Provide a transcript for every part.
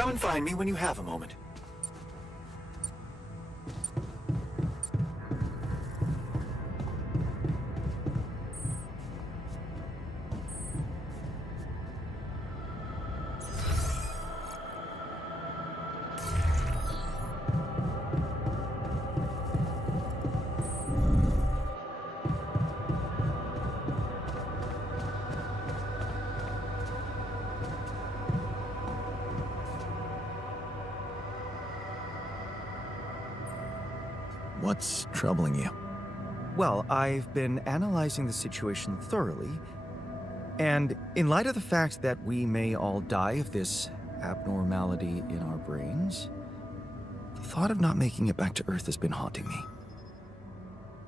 Come and find me when you have a moment. What's troubling you? Well, I've been analyzing the situation thoroughly, and in light of the fact that we may all die of this abnormality in our brains, the thought of not making it back to Earth has been haunting me.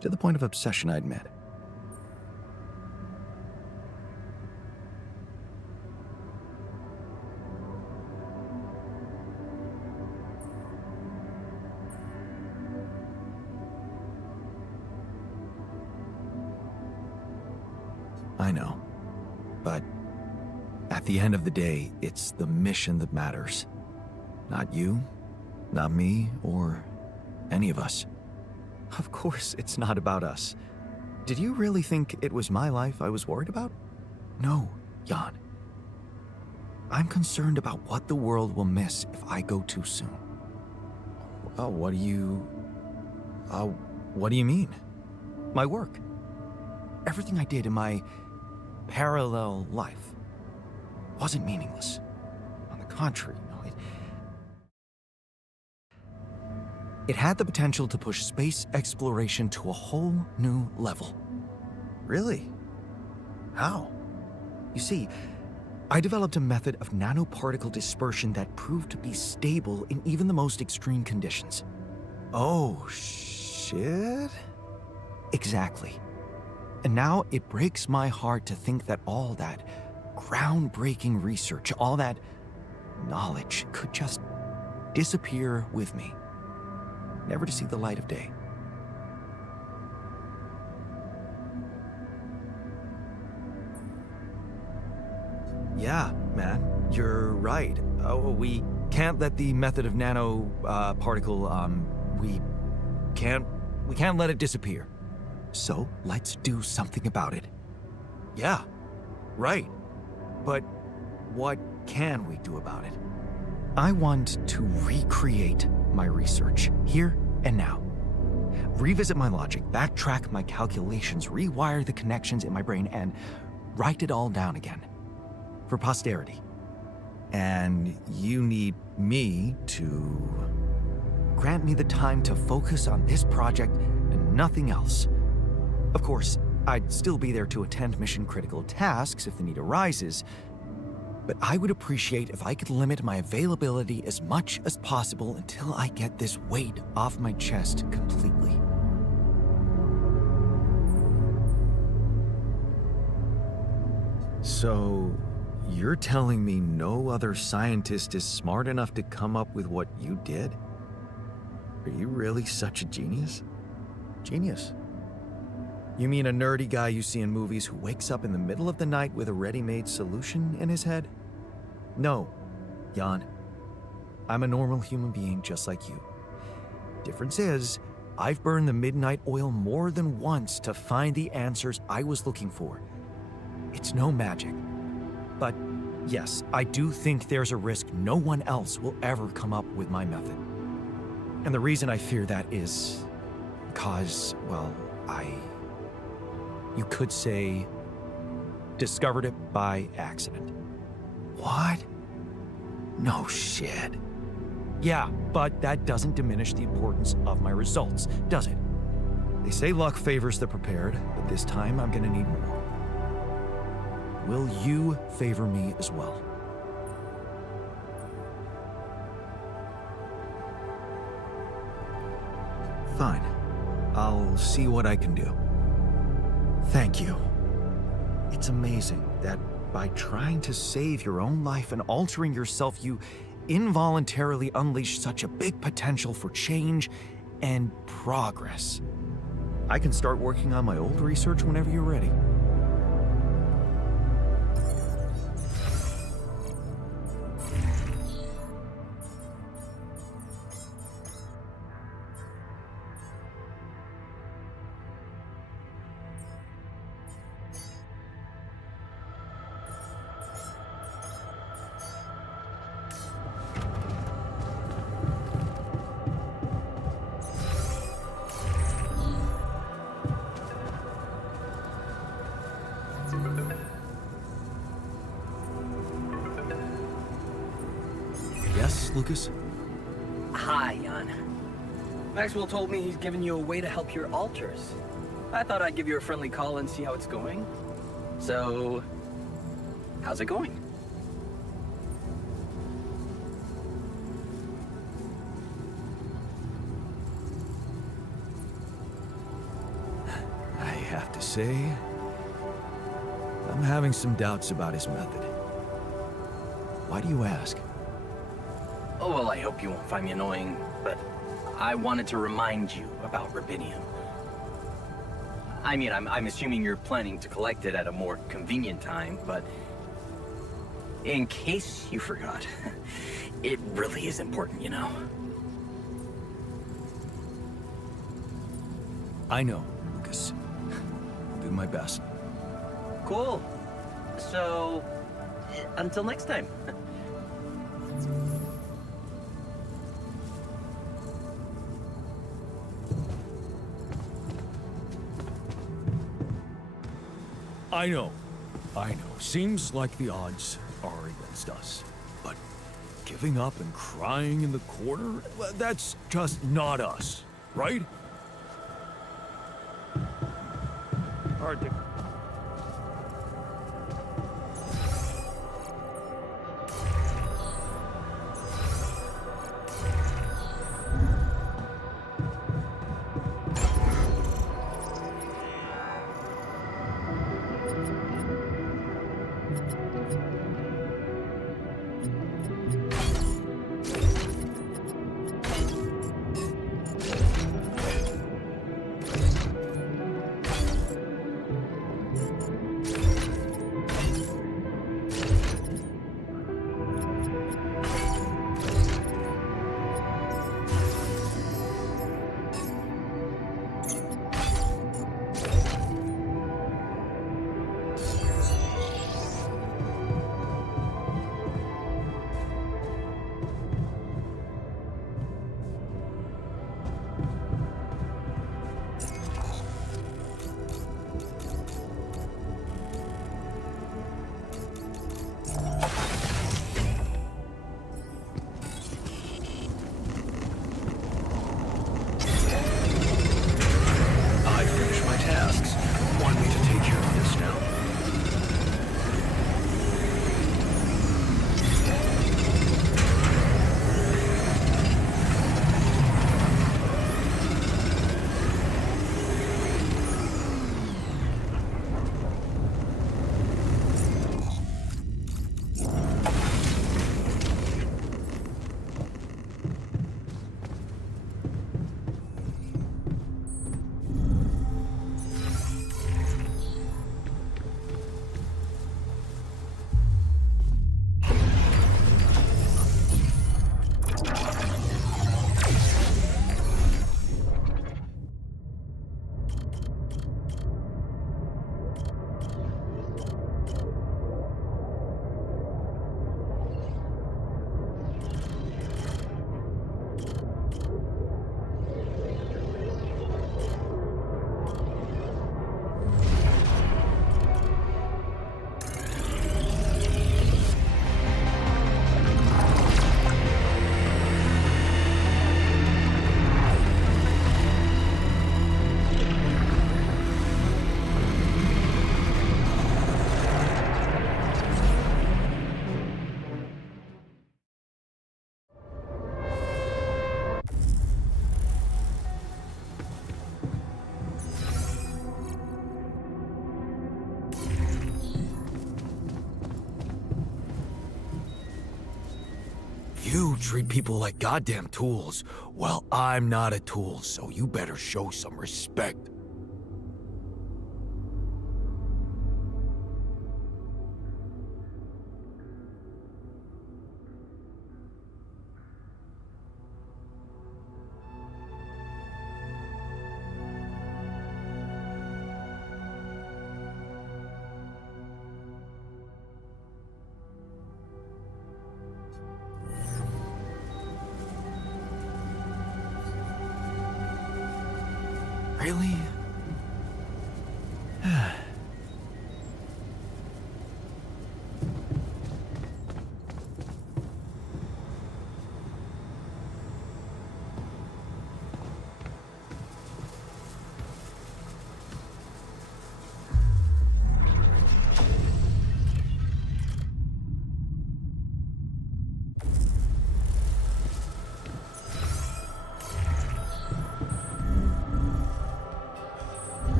To the point of obsession, I admit. I know. But at the end of the day, it's the mission that matters. Not you, not me, or any of us. Of course it's not about us. Did you really think it was my life I was worried about? No, Jan. I'm concerned about what the world will miss if I go too soon. Oh, what do you mean? My work. Everything I did in my parallel life wasn't meaningless. On the contrary, no, it had the potential to push space exploration to a whole new level. Really? How? You see, I developed a method of nanoparticle dispersion that proved to be stable in even the most extreme conditions. Oh, shit? Exactly. And now it breaks my heart to think that all that groundbreaking research, all that knowledge could just disappear with me, never to see the light of day. Yeah, man, you're right. Oh, we can't let the method of nanoparticle, we can't let it disappear. So, let's do something about it. Yeah, right. But what can we do about it? I want to recreate my research, here and now. Revisit my logic, backtrack my calculations, rewire the connections in my brain, and write it all down again. For posterity. And you need me to grant me the time to focus on this project and nothing else. Of course, I'd still be there to attend mission-critical tasks if the need arises, but I would appreciate if I could limit my availability as much as possible until I get this weight off my chest completely. So, you're telling me no other scientist is smart enough to come up with what you did? Are you really such a genius? Genius? You mean a nerdy guy you see in movies who wakes up in the middle of the night with a ready-made solution in his head? No, Jan. I'm a normal human being just like you. Difference is, I've burned the midnight oil more than once to find the answers I was looking for. It's no magic. But yes, I do think there's a risk no one else will ever come up with my method. And the reason I fear that is because, well, you could say, discovered it by accident. What? No shit. Yeah, but that doesn't diminish the importance of my results, does it? They say luck favors the prepared, but this time I'm gonna need more. Will you favor me as well? Fine. I'll see what I can do. Thank you. It's amazing that by trying to save your own life and altering yourself, you involuntarily unleash such a big potential for change and progress. I can start working on my old research whenever you're ready. Yes, Lucas? Hi, Jan. Maxwell told me he's given you a way to help your alters. I thought I'd give you a friendly call and see how it's going. So, how's it going? I have to say, I'm having some doubts about his method. Why do you ask? Oh, well, I hope you won't find me annoying, but I wanted to remind you about rubidium. I mean, I'm assuming you're planning to collect it at a more convenient time, but in case you forgot, it really is important, you know? I know, Lucas. I'll do my best. Cool. So, until next time. I know. Seems like the odds are against us. But giving up and crying in the corner, well, that's just not us, right? Hard to... You treat people like goddamn tools. Well, I'm not a tool, so you better show some respect. Really?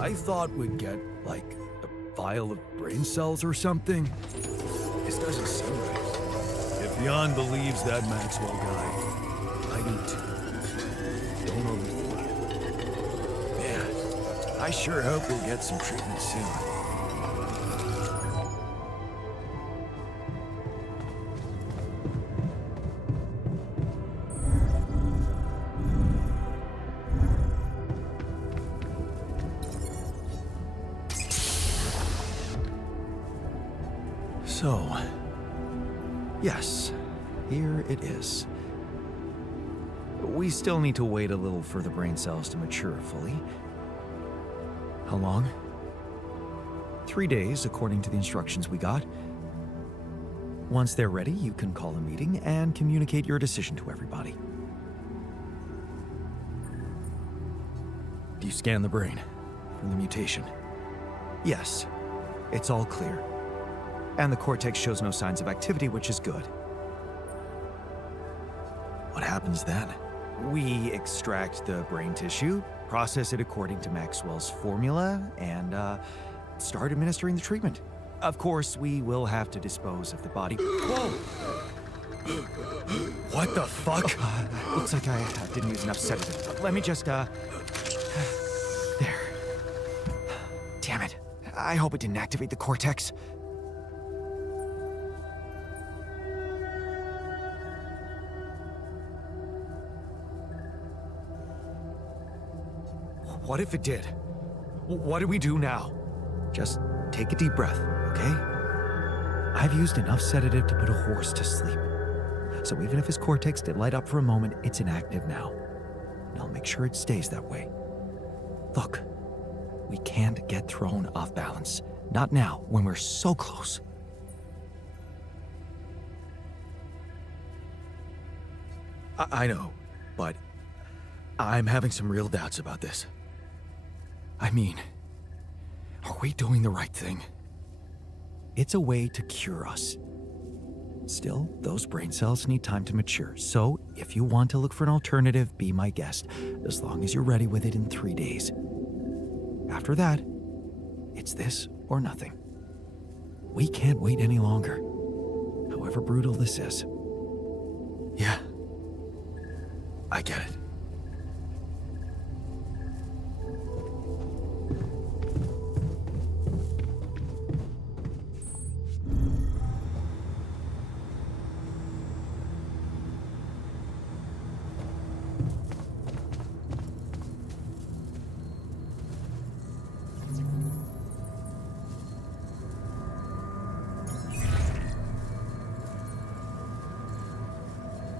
I thought we'd get, like, a vial of brain cells or something. This doesn't seem right. If Jan believes that Maxwell guy, I do too. Don't overthink it. Man, I sure hope we'll get some treatment soon. So, yes, here it is. We still need to wait a little for the brain cells to mature fully. How long? 3 days, according to the instructions we got. Once they're ready, you can call a meeting and communicate your decision to everybody. Do you scan the brain for the mutation? Yes, it's all clear. And the cortex shows no signs of activity, which is good. What happens then? We extract the brain tissue, process it according to Maxwell's formula, and start administering the treatment. Of course, we will have to dispose of the body. Whoa! What the fuck? Looks like I didn't use enough sedative. Let me just, There. Damn it. I hope it didn't activate the cortex. What if it did? What do we do now? Just take a deep breath, okay? I've used enough sedative to put a horse to sleep. So even if his cortex did light up for a moment, it's inactive now. And I'll make sure it stays that way. Look, we can't get thrown off balance. Not now, when we're so close. I know, but I'm having some real doubts about this. I mean, are we doing the right thing? It's a way to cure us. Still, those brain cells need time to mature, so if you want to look for an alternative, be my guest, as long as you're ready with it in 3 days. After that, it's this or nothing. We can't wait any longer, however brutal this is. Yeah, I get it.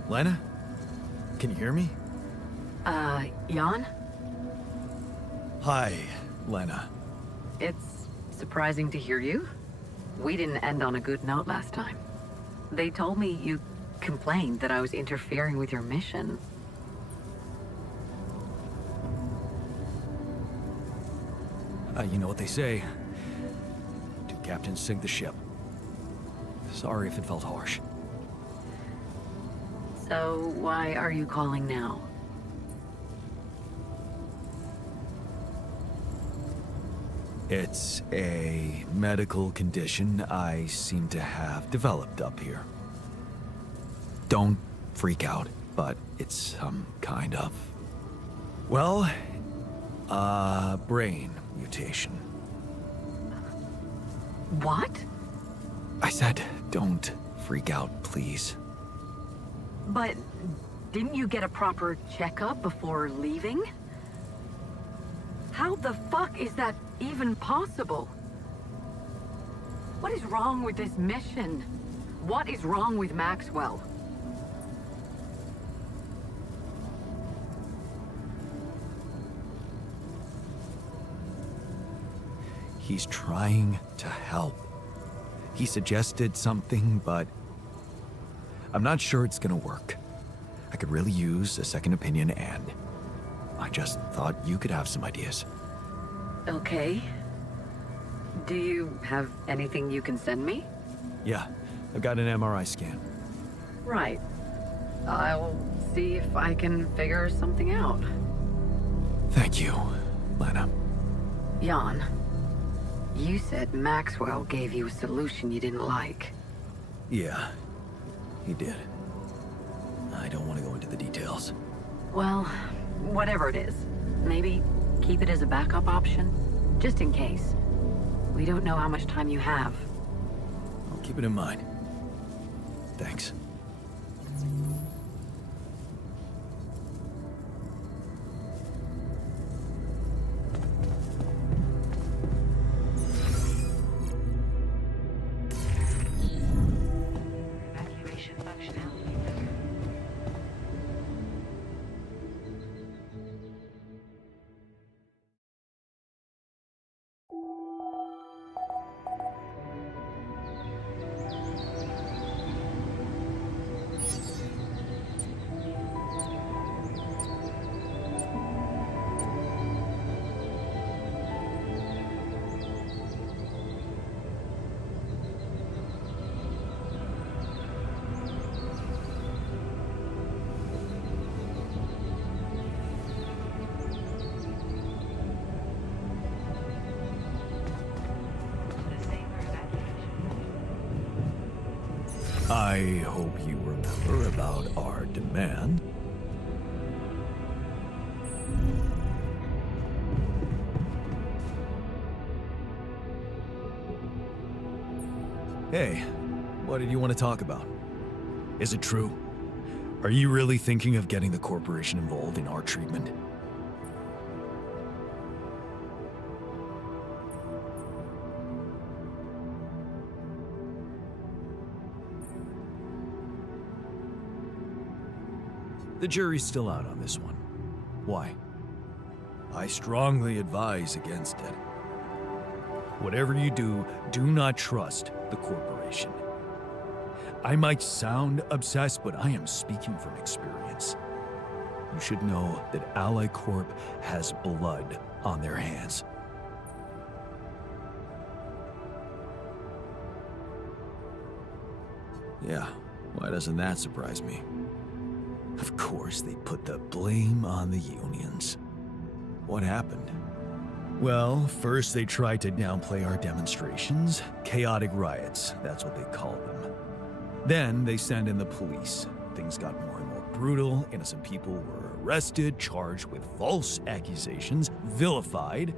Lena? Can you hear me? Jan? Hi, Lena. It's surprising to hear you. We didn't end on a good note last time. They told me you complained that I was interfering with your mission. You know what they say. Two captains sink the ship. Sorry if it felt harsh. So why are you calling now? It's a medical condition I seem to have developed up here. Don't freak out, but it's some kind of... well, brain mutation. What? I said, don't freak out, please. But didn't you get a proper checkup before leaving? How the fuck is that even possible? What is wrong with this mission? What is wrong with Maxwell? He's trying to help. He suggested something, but I'm not sure it's gonna work. I could really use a second opinion, and I just thought you could have some ideas. Okay. Do you have anything you can send me? Yeah, I've got an MRI scan. Right. I'll see if I can figure something out. Thank you, Lena. Jan, you said Maxwell gave you a solution you didn't like. Yeah, he did. I don't want to go into the details. Well, whatever it is, maybe keep it as a backup option, just in case. We don't know how much time you have. I'll keep it in mind. Thanks. Evacuation functionality. I hope you remember about our demand. Hey, what did you want to talk about? Is it true? Are you really thinking of getting the corporation involved in our treatment? The jury's still out on this one. Why? I strongly advise against it. Whatever you do, do not trust the corporation. I might sound obsessed, but I am speaking from experience. You should know that Ally Corp has blood on their hands. Yeah, why doesn't that surprise me? Of course, they put the blame on the unions. What happened? Well, first they tried to downplay our demonstrations. Chaotic riots, that's what they called them. Then they sent in the police. Things got more and more brutal. Innocent people were arrested, charged with false accusations, vilified.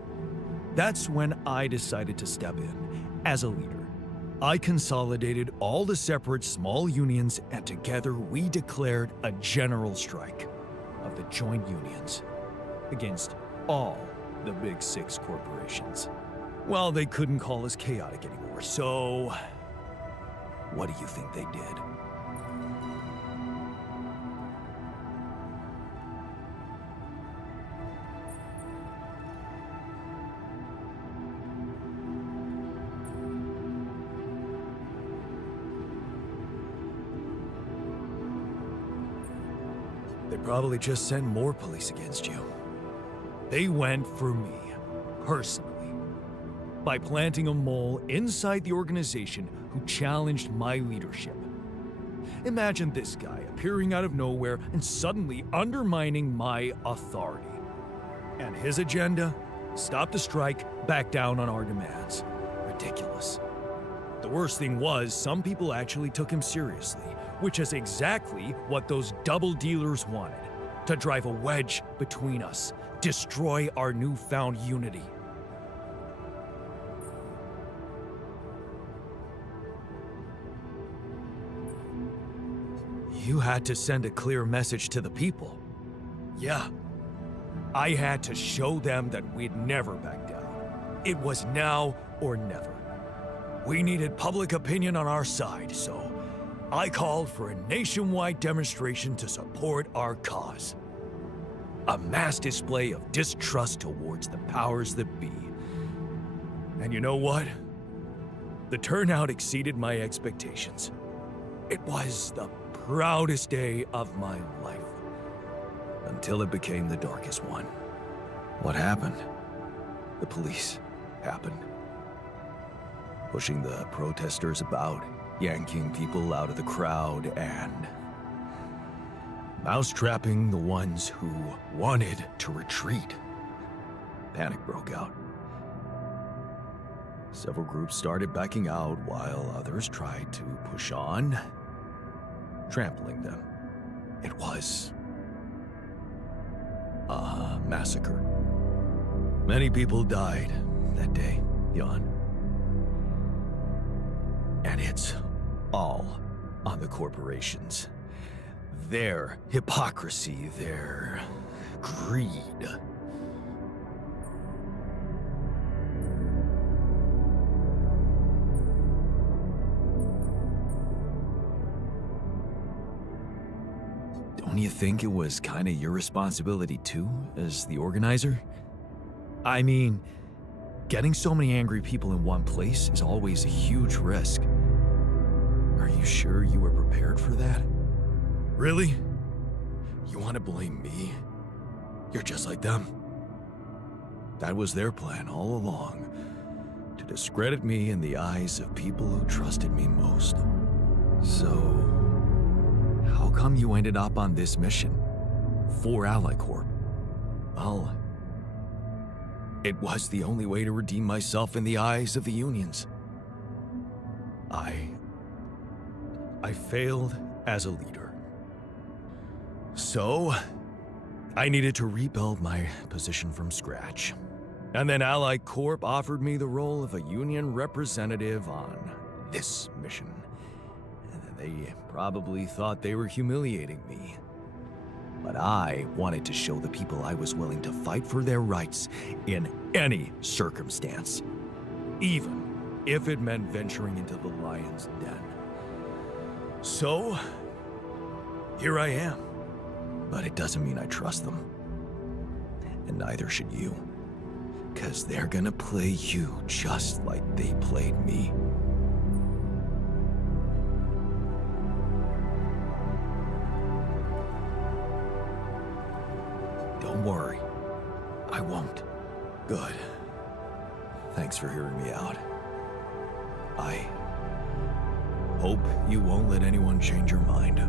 That's when I decided to step in as a leader. I consolidated all the separate small unions, and together we declared a general strike of the joint unions against all the big six corporations. Well, they couldn't call us chaotic anymore, so what do you think they did? They probably just sent more police against you. They went for me, personally, by planting a mole inside the organization who challenged my leadership. Imagine this guy appearing out of nowhere and suddenly undermining my authority. And his agenda? Stop the strike, back down on our demands. Ridiculous. The worst thing was, some people actually took him seriously, which is exactly what those double dealers wanted. To drive a wedge between us, destroy our newfound unity. You had to send a clear message to the people. Yeah. I had to show them that we'd never back down. It was now or never. We needed public opinion on our side, so I called for a nationwide demonstration to support our cause. A mass display of distrust towards the powers that be. And you know what? The turnout exceeded my expectations. It was the proudest day of my life. Until it became the darkest one. What happened? The police happened. Pushing the protesters about, yanking people out of the crowd, and mousetrapping the ones who wanted to retreat. Panic broke out. Several groups started backing out while others tried to push on, trampling them. It was a massacre. Many people died that day, Jan. And it's all on the corporations. Their hypocrisy, their greed. Don't you think it was kind of your responsibility too, as the organizer? I mean, getting so many angry people in one place is always a huge risk. Are you sure you were prepared for that? Really? You want to blame me? You're just like them. That was their plan all along, to discredit me in the eyes of people who trusted me most. So, how come you ended up on this mission? For Ally Corp? Well, it was the only way to redeem myself in the eyes of the unions. I failed as a leader. So, I needed to rebuild my position from scratch. And then Ally Corp offered me the role of a union representative on this mission. And they probably thought they were humiliating me. But I wanted to show the people I was willing to fight for their rights in any circumstance, even if it meant venturing into the lion's den. So, here I am. But it doesn't mean I trust them. And neither should you. 'Cause they're gonna play you just like they played me. Don't worry. I won't. Good. Thanks for hearing me out. I hope you won't let anyone change your mind.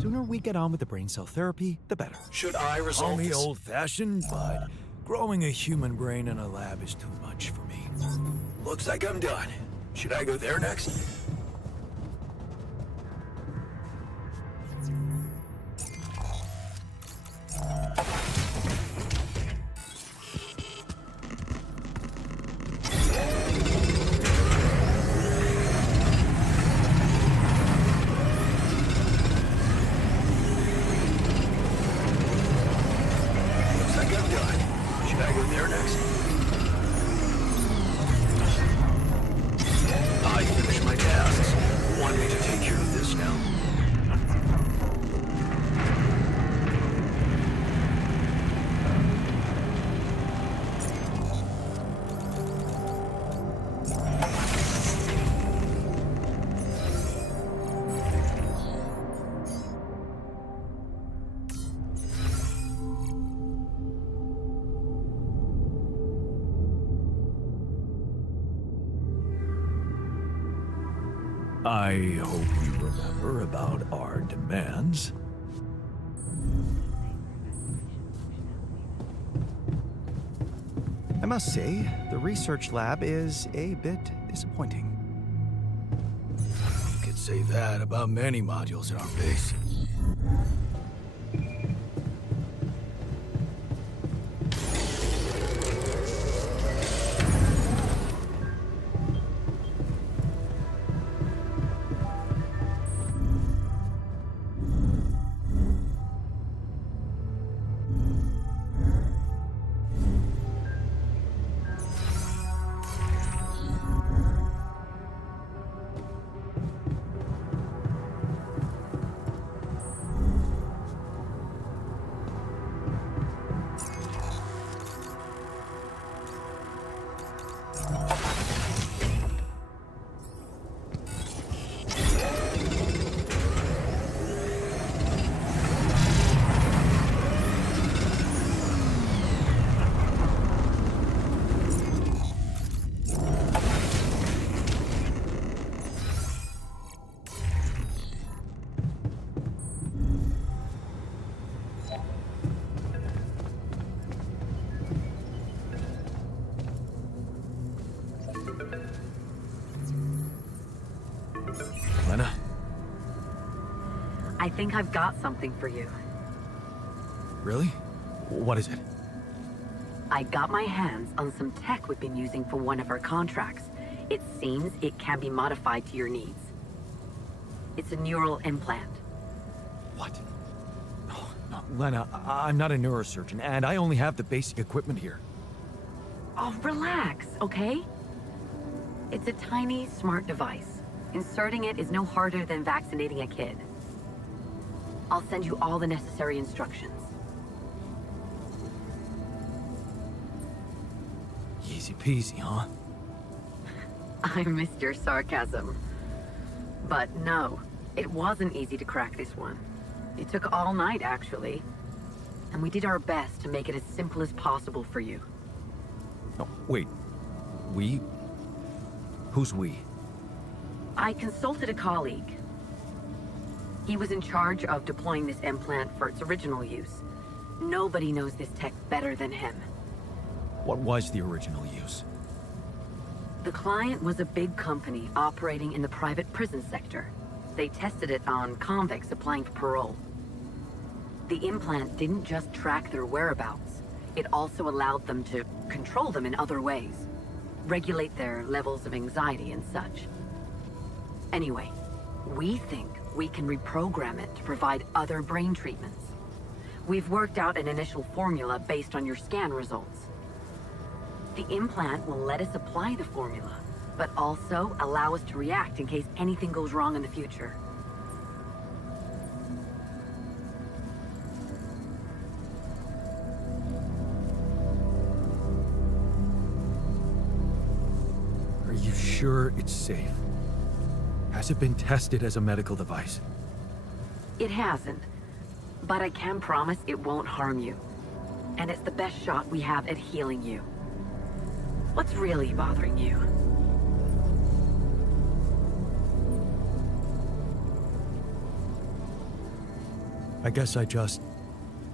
Sooner we get on with the brain cell therapy, the better. Should I resolve Call me this? old-fashioned, but growing a human brain in a lab is too much for me. Looks like I'm done. Should I go there next? Looks like I'm done. Should I go there next? I finished my task. I hope you remember about our demands. I must say, the research lab is a bit disappointing. You could say that about many modules in our base. Lena? I think I've got something for you. Really? What is it? I got my hands on some tech we've been using for one of our contracts. It seems it can be modified to your needs. It's a neural implant. What? Oh, no, Lena, I'm not a neurosurgeon, and I only have the basic equipment here. Oh, relax, okay? It's a tiny, smart device. Inserting it is no harder than vaccinating a kid. I'll send you all the necessary instructions. Easy peasy, huh? I missed your sarcasm. But no, it wasn't easy to crack this one. It took all night, actually. And we did our best to make it as simple as possible for you. No, wait. We? Who's we? I consulted a colleague. He was in charge of deploying this implant for its original use. Nobody knows this tech better than him. What was the original use? The client was a big company operating in the private prison sector. They tested it on convicts applying for parole. The implant didn't just track their whereabouts, it also allowed them to control them in other ways, regulate their levels of anxiety and such. Anyway, we think we can reprogram it to provide other brain treatments. We've worked out an initial formula based on your scan results. The implant will let us apply the formula, but also allow us to react in case anything goes wrong in the future. Are you sure it's safe? Has it been tested as a medical device? It hasn't, but I can promise it won't harm you. And it's the best shot we have at healing you. What's really bothering you? I guess I just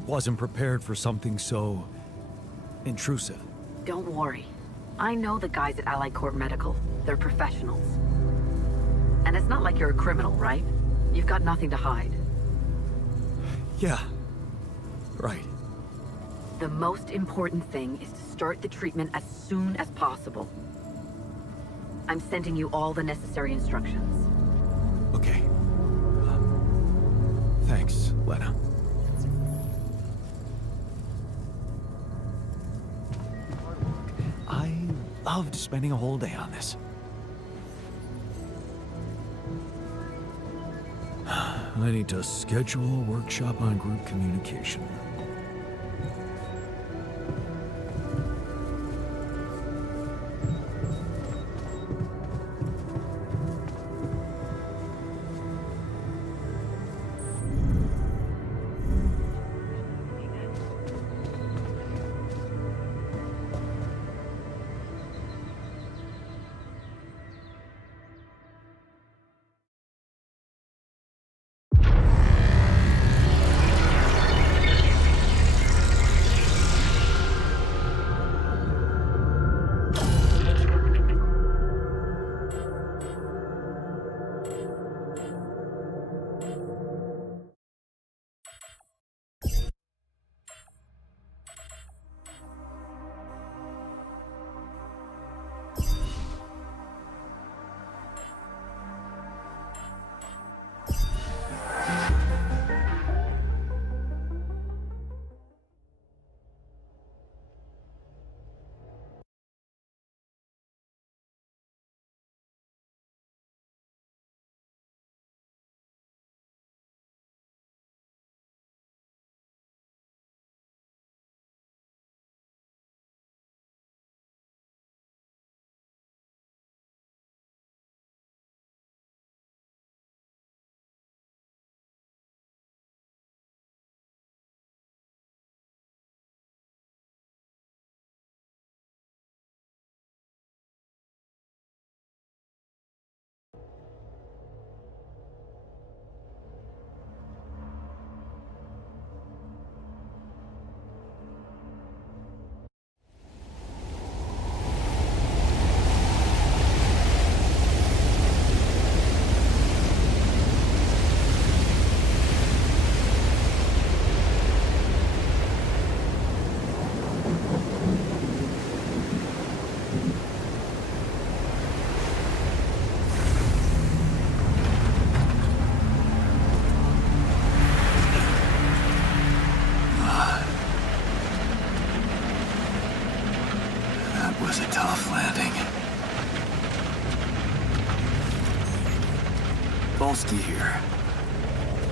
wasn't prepared for something so intrusive. Don't worry. I know the guys at Allied Corp Medical. They're professionals. And it's not like you're a criminal, right? You've got nothing to hide. Yeah, right. The most important thing is to start the treatment as soon as possible. I'm sending you all the necessary instructions. Okay. Thanks, Lena. I loved spending a whole day on this. I need to schedule a workshop on group communication.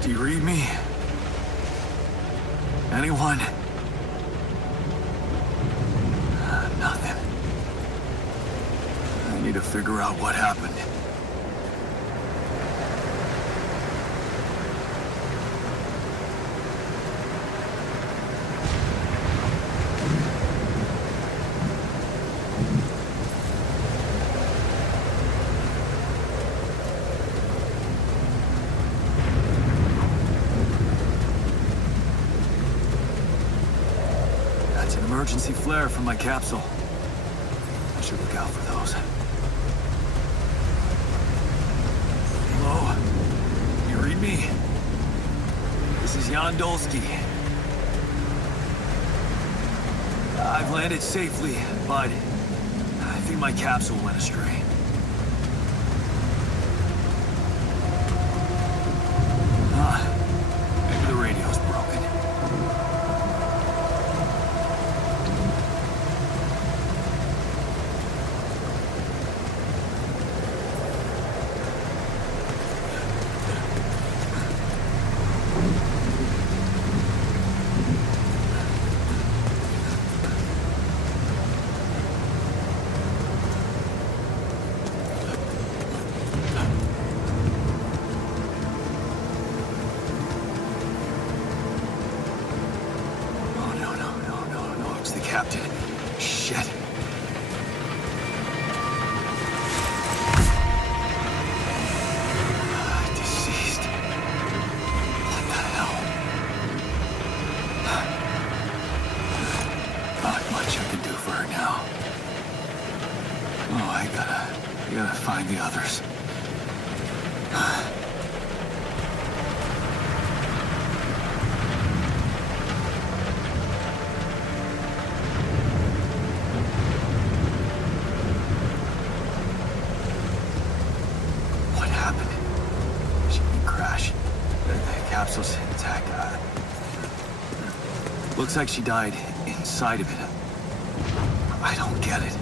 Do you read me? Anyone? Nothing. I need to figure out what happened. That's an emergency flare from my capsule. I should look out for those. Hello? You read me? This is Jan Dolsky. I've landed safely, but I think my capsule went astray. Maybe the radio's broken. Captain. Shit. Deceased. What the hell? Not much I can do for her now. Oh, I gotta find the others. Capsule's intact. Looks like she died inside of it. I don't get it.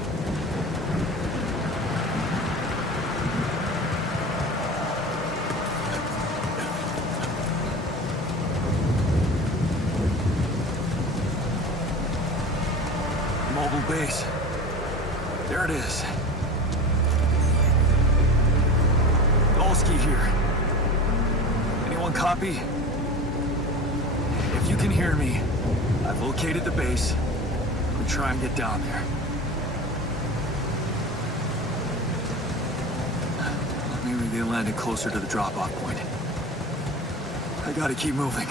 Mobile base. There it is. Dolsky here. Anyone copy? If you can hear me, I've located the base. We'll try and get down there. Maybe they landed closer to the drop-off point. I gotta keep moving.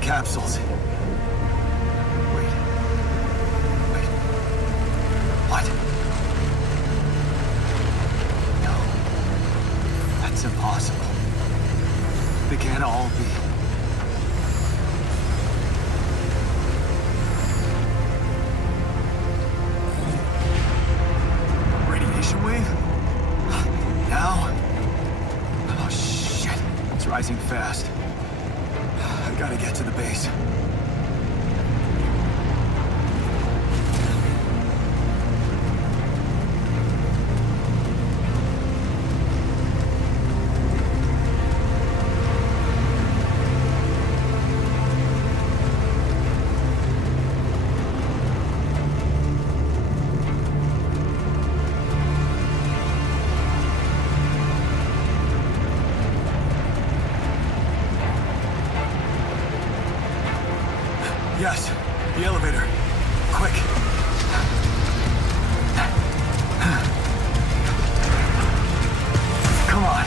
Capsules. Wait. What? No. That's impossible. They can't all be. Radiation wave? Now? Oh, shit. It's rising fast. I gotta get to the base. Yes, the elevator. Quick. Come on.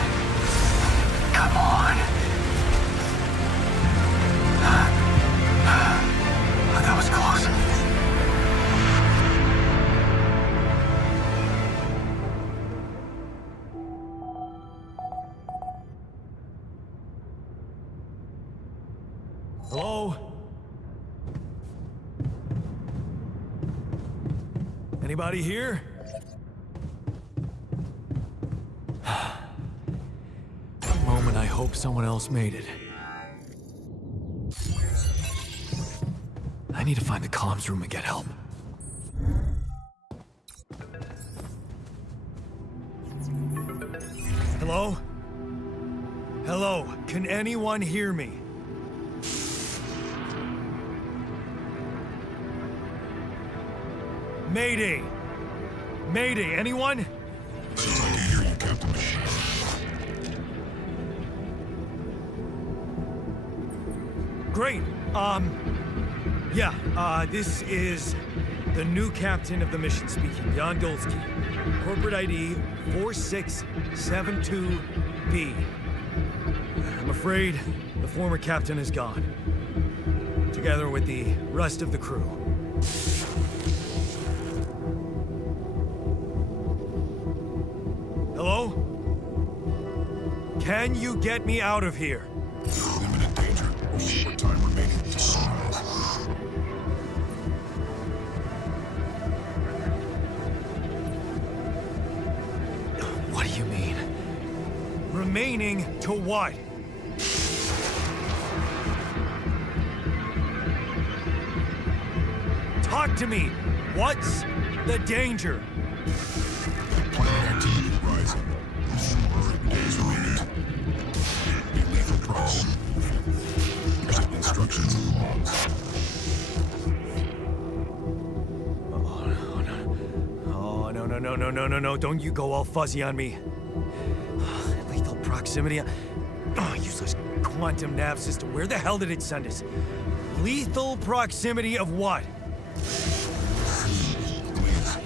Anybody here? A moment I hope someone else made it. I need to find the comms room and get help. Hello? Hello, can anyone hear me? Mayday! Mayday, anyone? Says I can hear you, Captain. Great. This is the new captain of the mission speaking, Jan Dolsky. Corporate ID 4672B. I'm afraid the former captain is gone, together with the rest of the crew. Hello? Can you get me out of here? Imminent danger. Only short time remaining to sunrise. What do you mean? Remaining to what? Talk to me! What's the danger? Planet activity rising. Smaller days remaining. Be lethal proximity. There's instructions and logs. Oh, no, don't you go all fuzzy on me. Lethal proximity. Oh, useless quantum nav system. Where the hell did it send us? Lethal proximity of what? Please,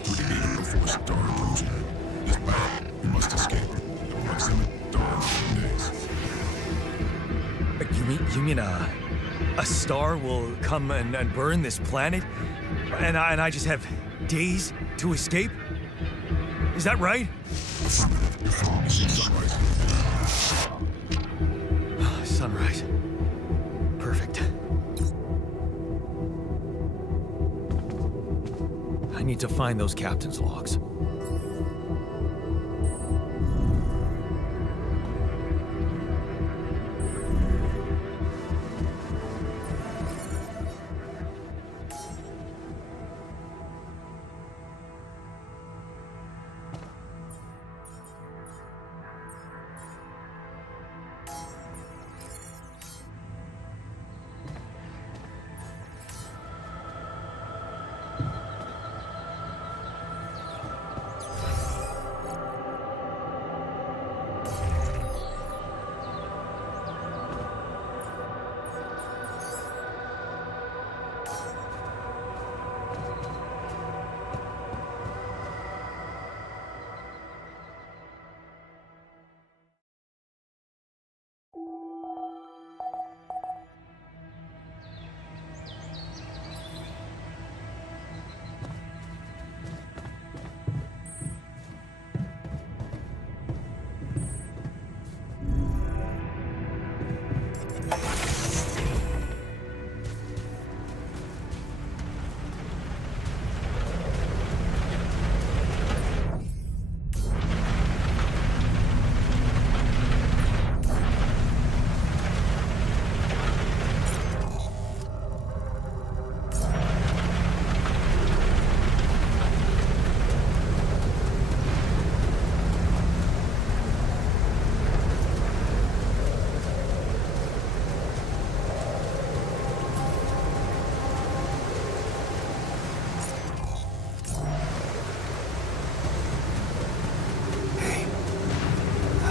to the gate before star approaching. This battle, you must escape. The proximate star days. You mean a star will come and burn this planet? And I just have days to escape? Is that right? Sunrise. Sunrise. Perfect. I need to find those captain's logs.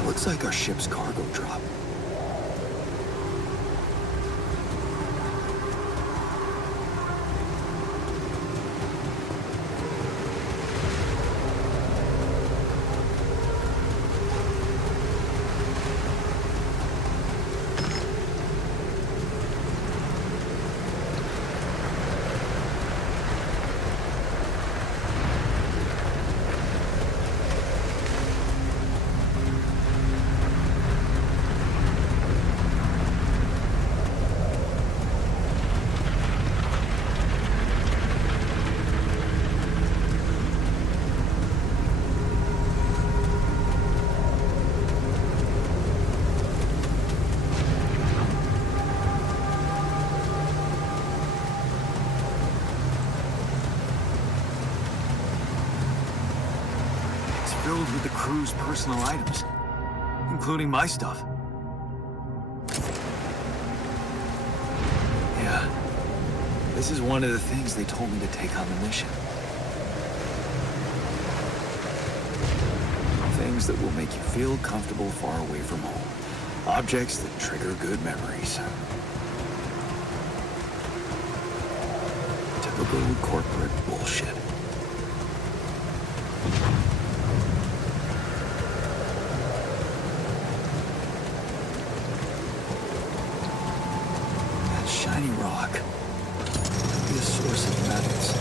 Looks like our ship's cargo drop. crew's personal items, including my stuff. Yeah, this is one of the things they told me to take on the mission. Things that will make you feel comfortable far away from home. Objects that trigger good memories. Typical corporate bullshit. That shiny rock could be a source of metals.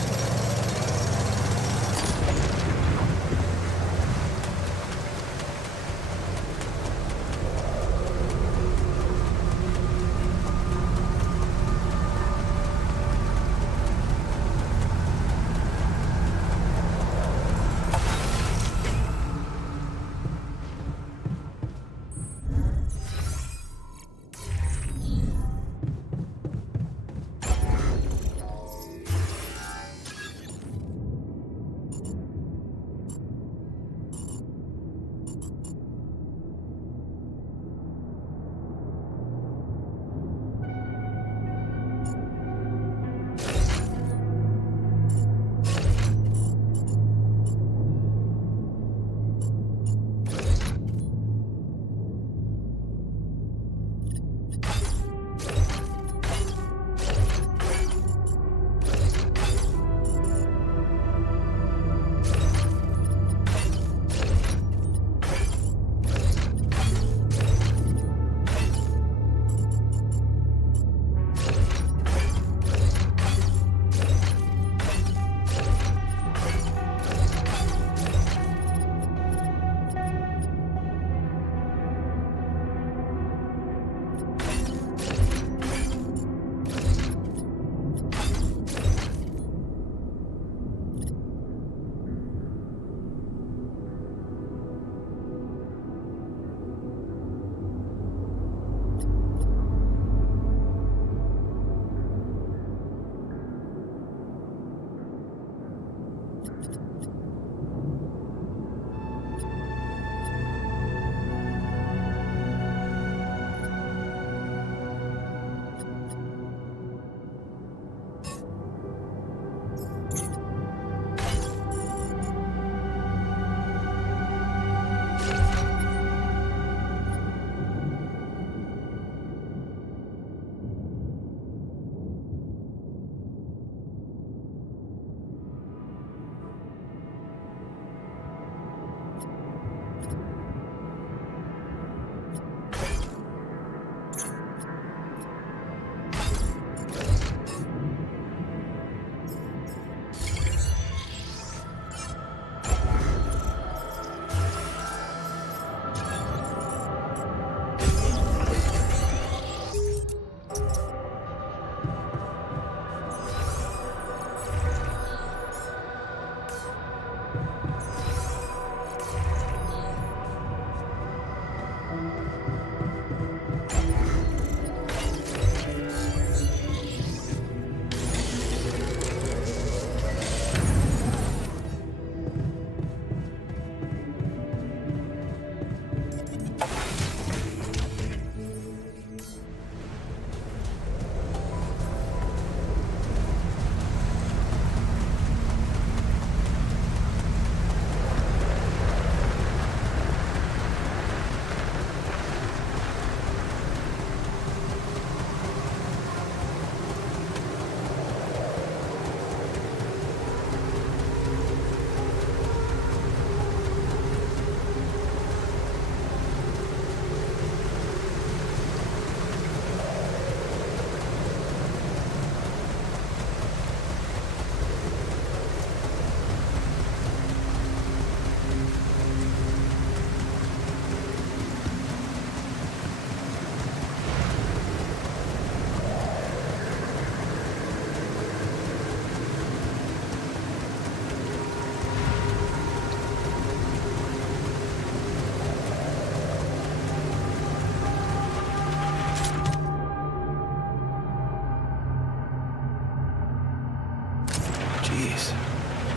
Jeez,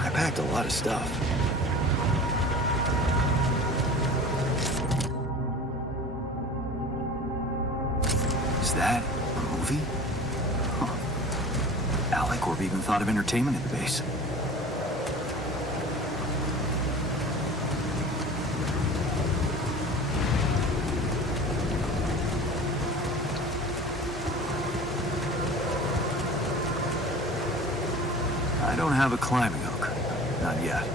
I packed a lot of stuff. Is that a movie? Huh. AliCorp even thought of entertainment at the base. I don't have a climbing hook. Not yet.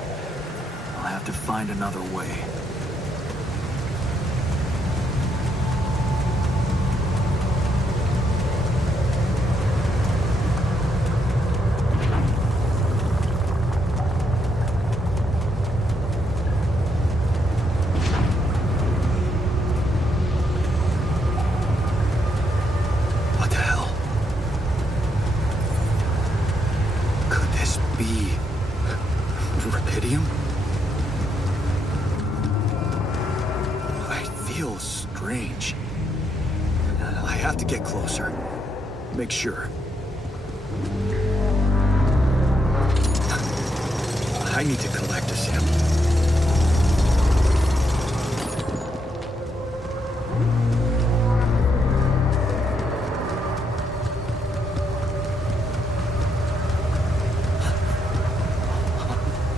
I'll have to find another way. What the hell? Could this be rubidium? I feel strange. I have to get closer. Make sure. I need to collect a sample.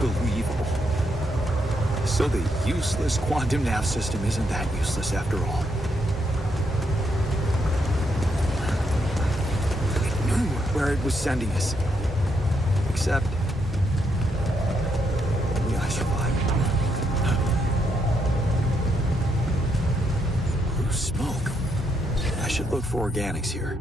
Unbelievable. So the useless quantum nav system isn't that useless after all. It knew where it was sending us. Except... only I survived. Blue smoke. I should look for organics here.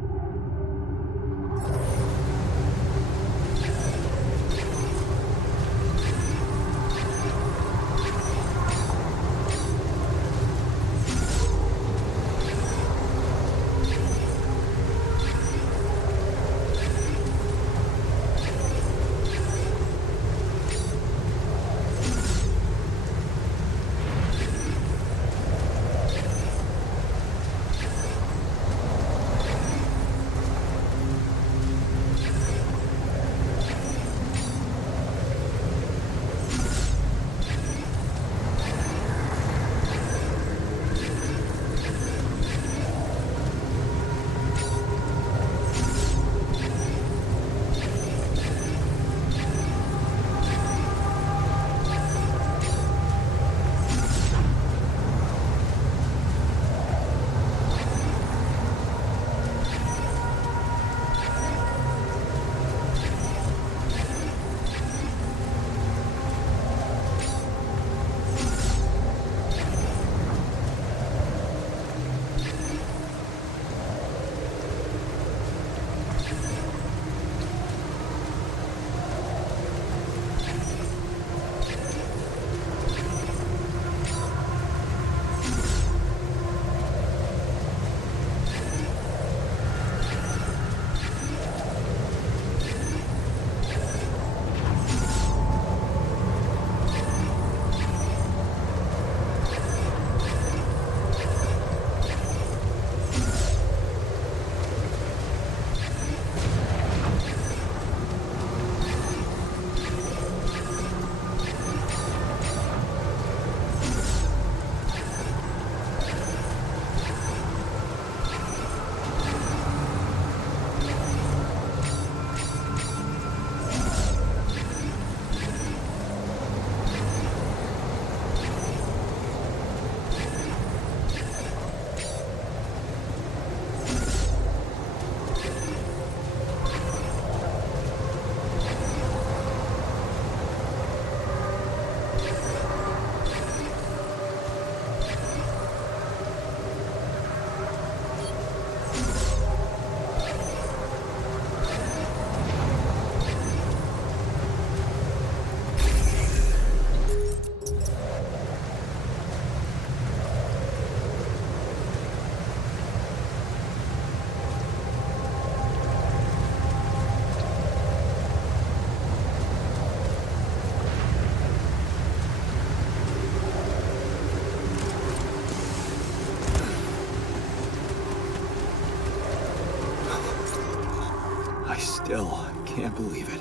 Still can't believe it.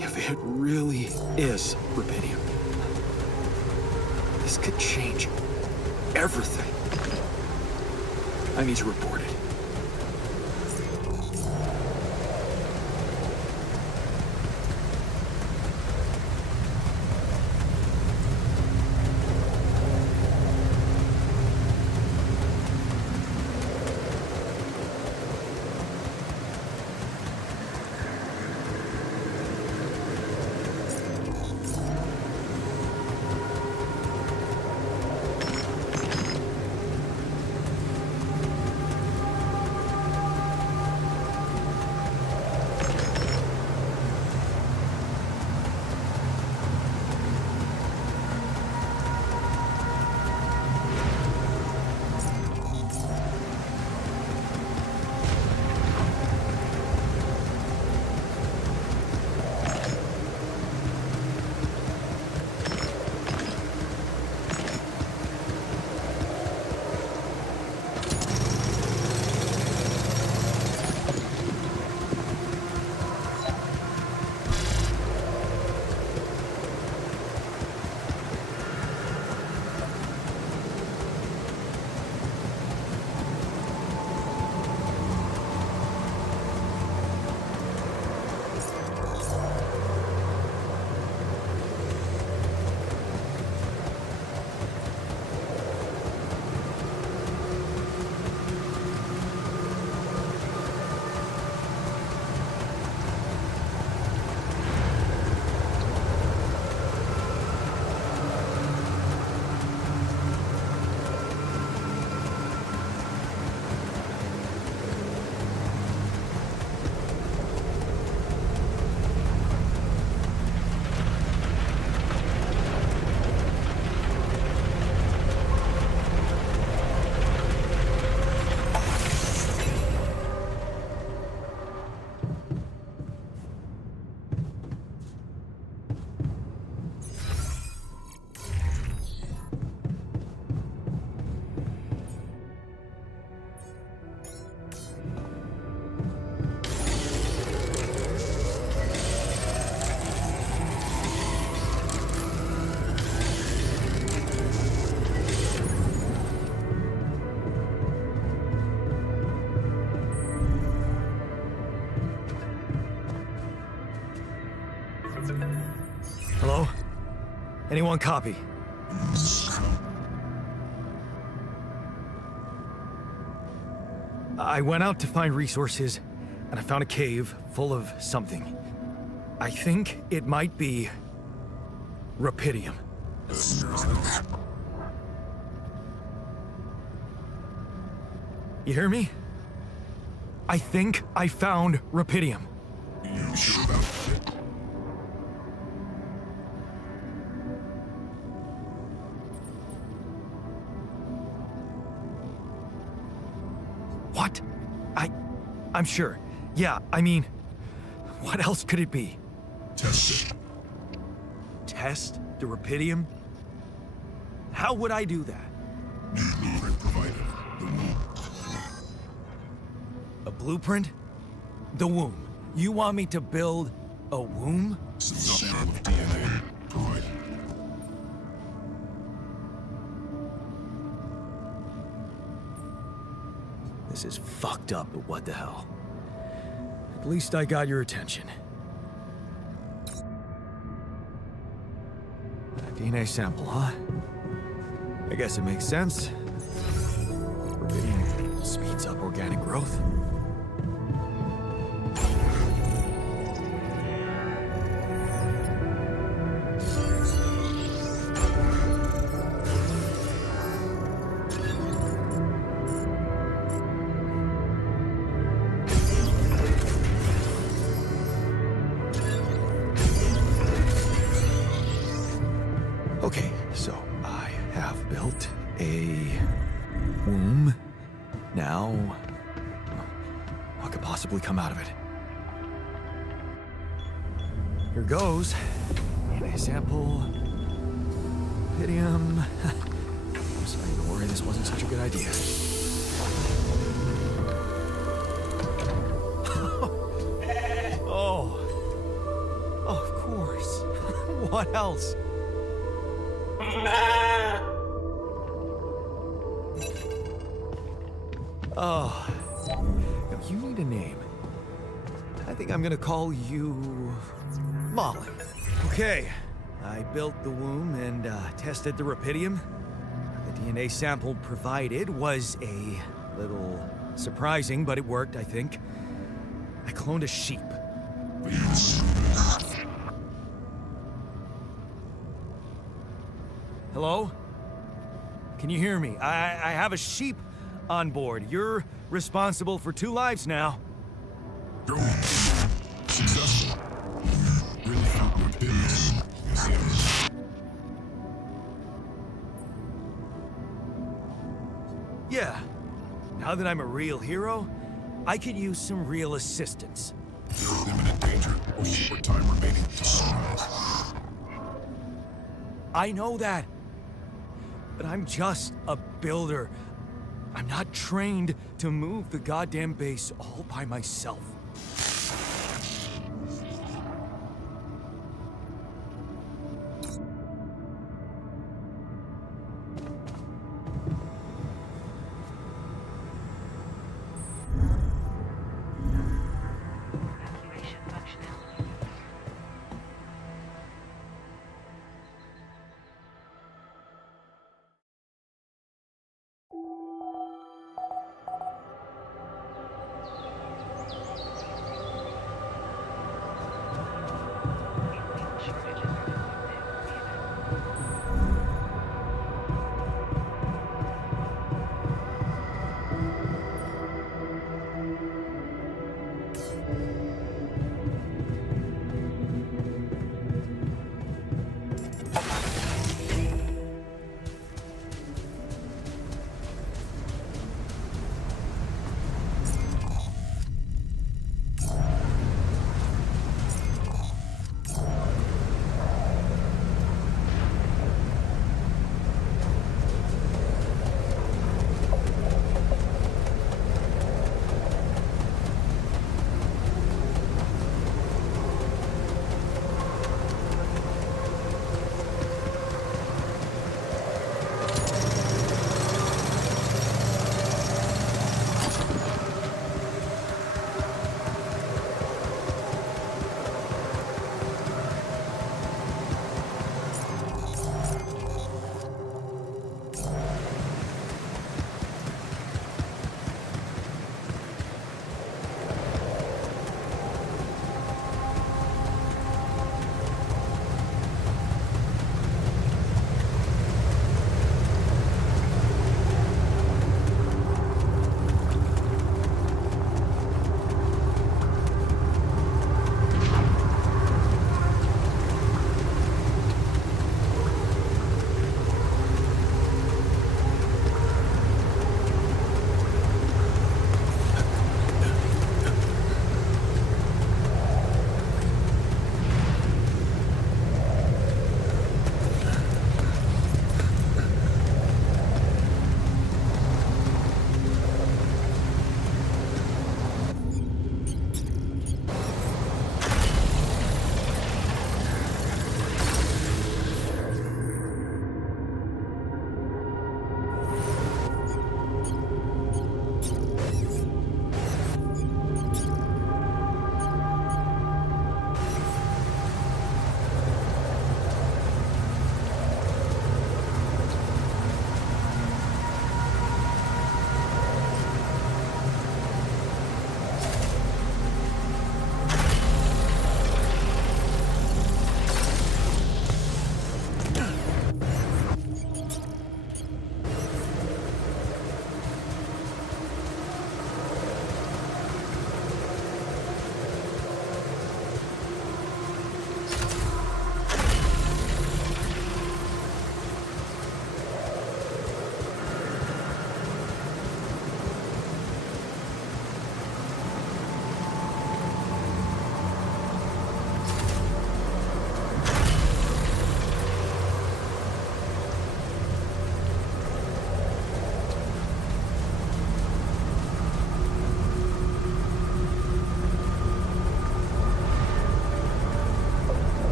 If it really is rubidium, this could change everything. I need to report it. Anyone copy? I went out to find resources, and I found a cave full of something. I think it might be Rapidium. You hear me? I think I found Rapidium. You sure about it? What? I'm sure. Yeah, I mean, what else could it be? Test it. Test the Rapidium? How would I do that? New blueprint provided. The womb. A blueprint? The womb. You want me to build a womb? Sample of DNA provided. This is fucked up, but what the hell? At least I got your attention. A DNA sample, huh? I guess it makes sense. Rubidium speeds up organic growth. Okay, so I have built a womb. Now, what could possibly come out of it? Here goes. DNA sample. Rapidium. I'm sorry, don't worry, this wasn't such a good idea. Oh. Oh, of course. What else? Oh, now you need a name. I think I'm gonna call you Molly. Okay, I built the womb and tested the Rapidium. The DNA sample provided was a little surprising, but it worked, I think. I cloned a sheep. Hello? Can you hear me? I have a sheep on board. You're responsible for 2 lives now. Go. Successful. Really found my business. Yeah. Now that I'm a real hero, I could use some real assistance. You're in imminent danger. Only short time remaining to sunrise. I know that. But I'm just a builder. I'm not trained to move the goddamn base all by myself. Evacuation functionality.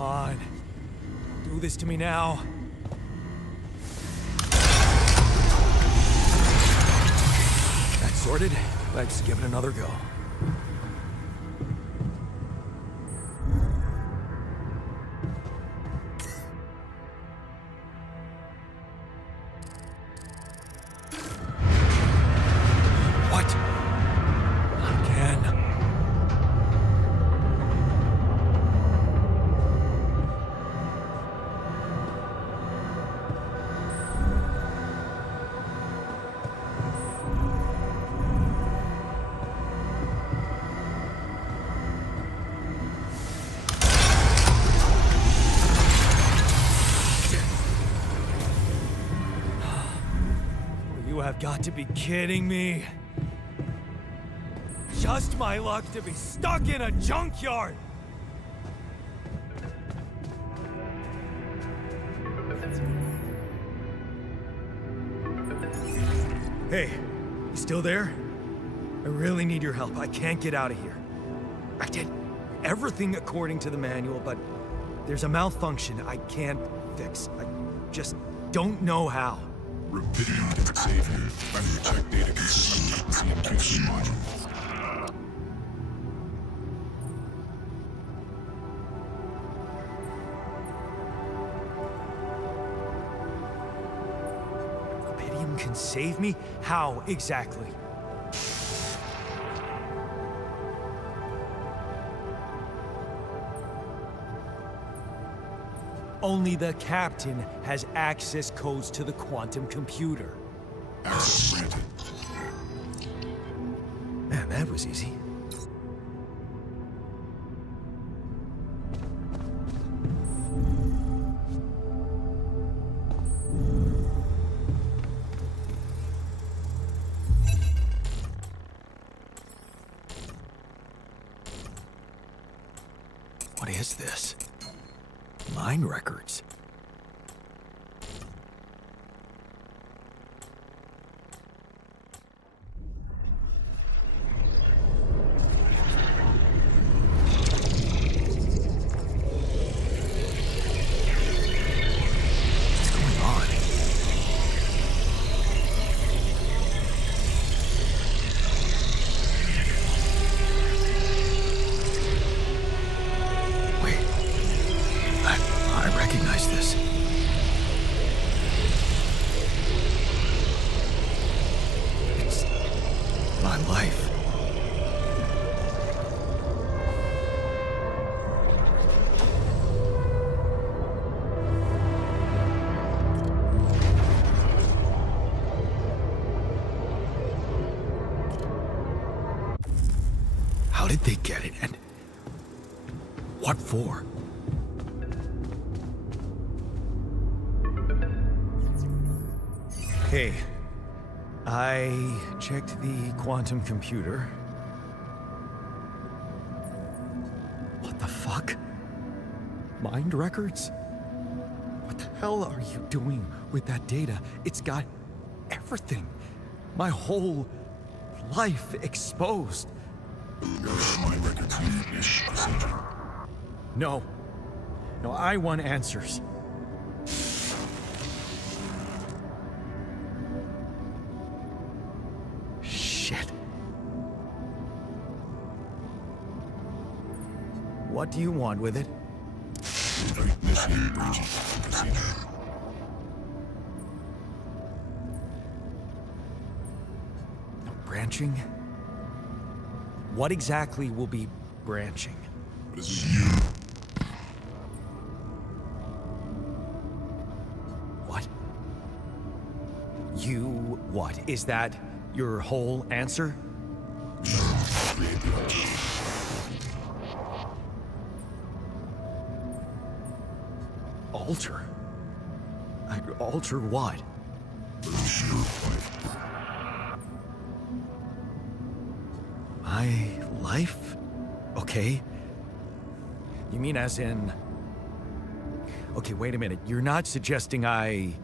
on. Do this to me now. That's sorted. Let's give it another go. What? Not again. You have got to be kidding me. Just my luck to be stuck in a junkyard. Hey, you still there? I really need your help. I can't get out of here. I did everything according to the manual, but there's a malfunction I can't fix. I just don't know how. Rapidium can save you. Check data consistency and QC module. Rapidium can save me? How exactly? Only the captain has access codes to the quantum computer. Access granted. Man, that was easy. What is this? Mine records. What's going on? Wait. I recognize this. It's my life. How did they get it, and what for? Hey, I checked the quantum computer. What the fuck? Mind records? What the hell are you doing with that data? It's got everything. My whole life exposed. My records need this procedure. No. No, I want answers. Shit. What do you want with it? Initiate breaching procedure. No branching? What exactly will be branching? This is you. What? You what? Is that your whole answer? Create the altar. Alter? I'd alter what? Lose your life. My life? Okay. You mean as in... Okay, wait a minute. You're not suggesting I...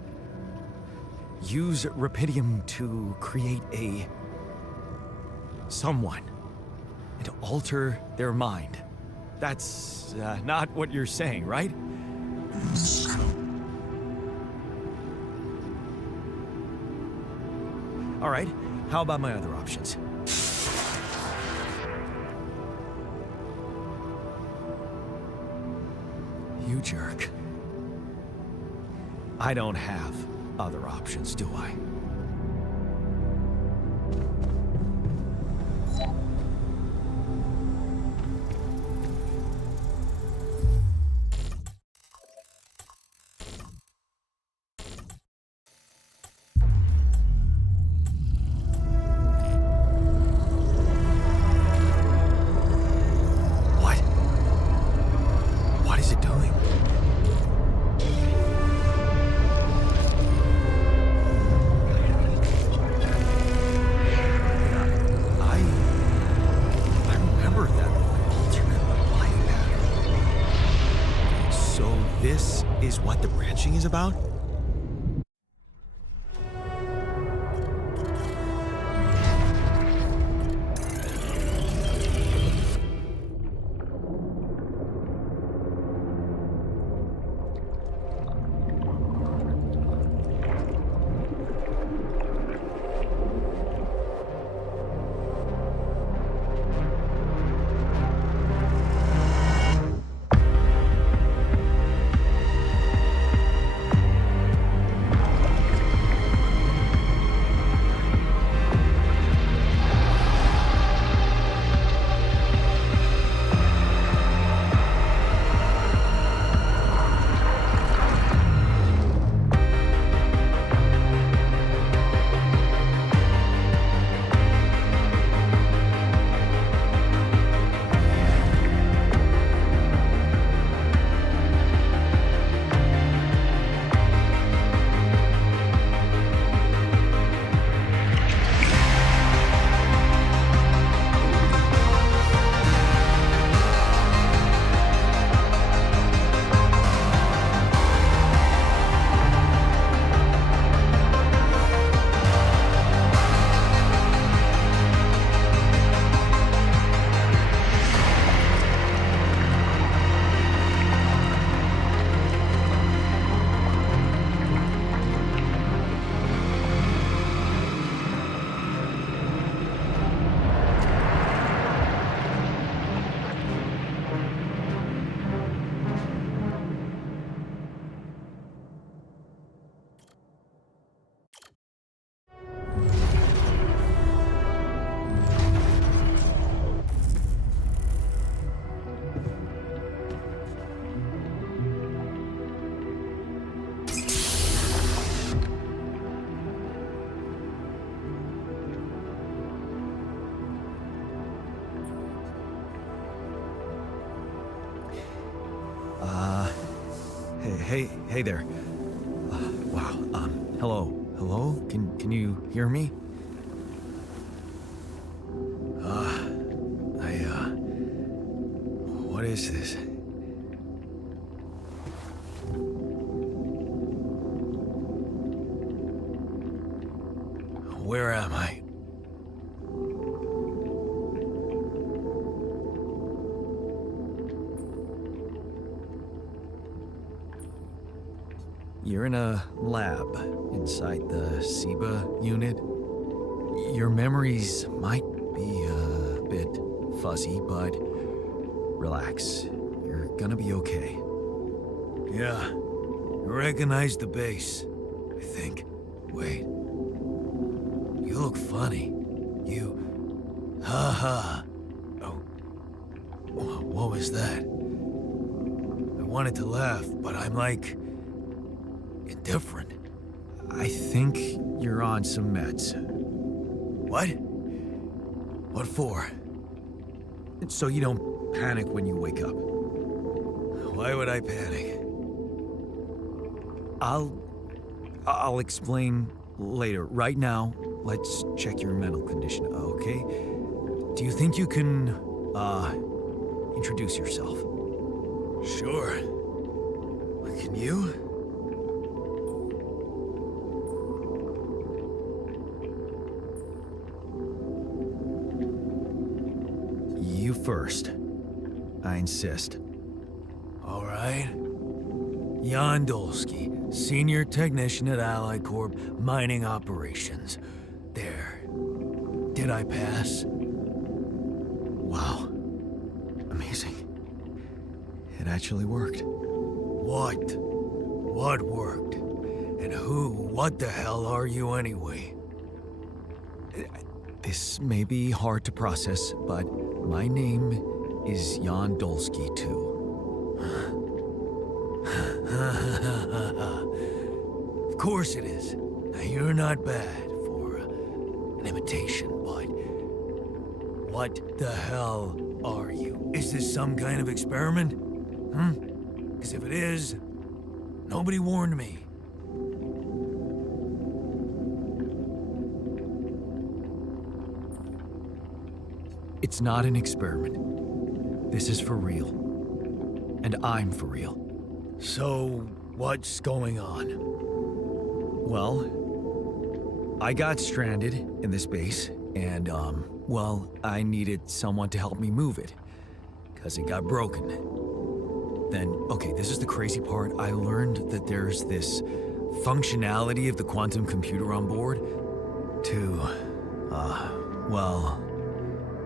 use Rapidium to create someone. And to alter their mind. That's not what you're saying, right? All right, how about my other options? You jerk. I don't have other options, do I? What? What is it doing? I remember that alternate life pattern. So this is what the branching is about? Hey there. Wow. Hello? Can you hear me? What is this? Where am I? You're in a lab inside the SIBA unit. Your memories might be a bit fuzzy, but relax. You're gonna be okay. Yeah, I recognize the base, I think. Wait. You look funny. You... Ha. Oh. What was that? I wanted to laugh, but I'm like... indifferent. I think you're on some meds. What? What for? So you don't panic when you wake up. Why would I panic? I'll explain later. Right now, let's check your mental condition, okay? Do you think you can, introduce yourself? Sure. But can you? You first. I insist. All right. Jan Dolsky, Senior Technician at Ally Corp, Mining Operations. There. Did I pass? Wow. Amazing. It actually worked. What? What worked? And what the hell are you anyway? This may be hard to process, but my name is Jan Dolsky, too. Of course it is. Now, you're not bad for an imitation, but what the hell are you? Is this some kind of experiment? Because if it is, nobody warned me. It's not an experiment. This is for real. And I'm for real. So, what's going on? Well, I got stranded in this base, and, well, I needed someone to help me move it. Because it got broken. Then, okay, this is the crazy part. I learned that there's this functionality of the quantum computer on board to, well,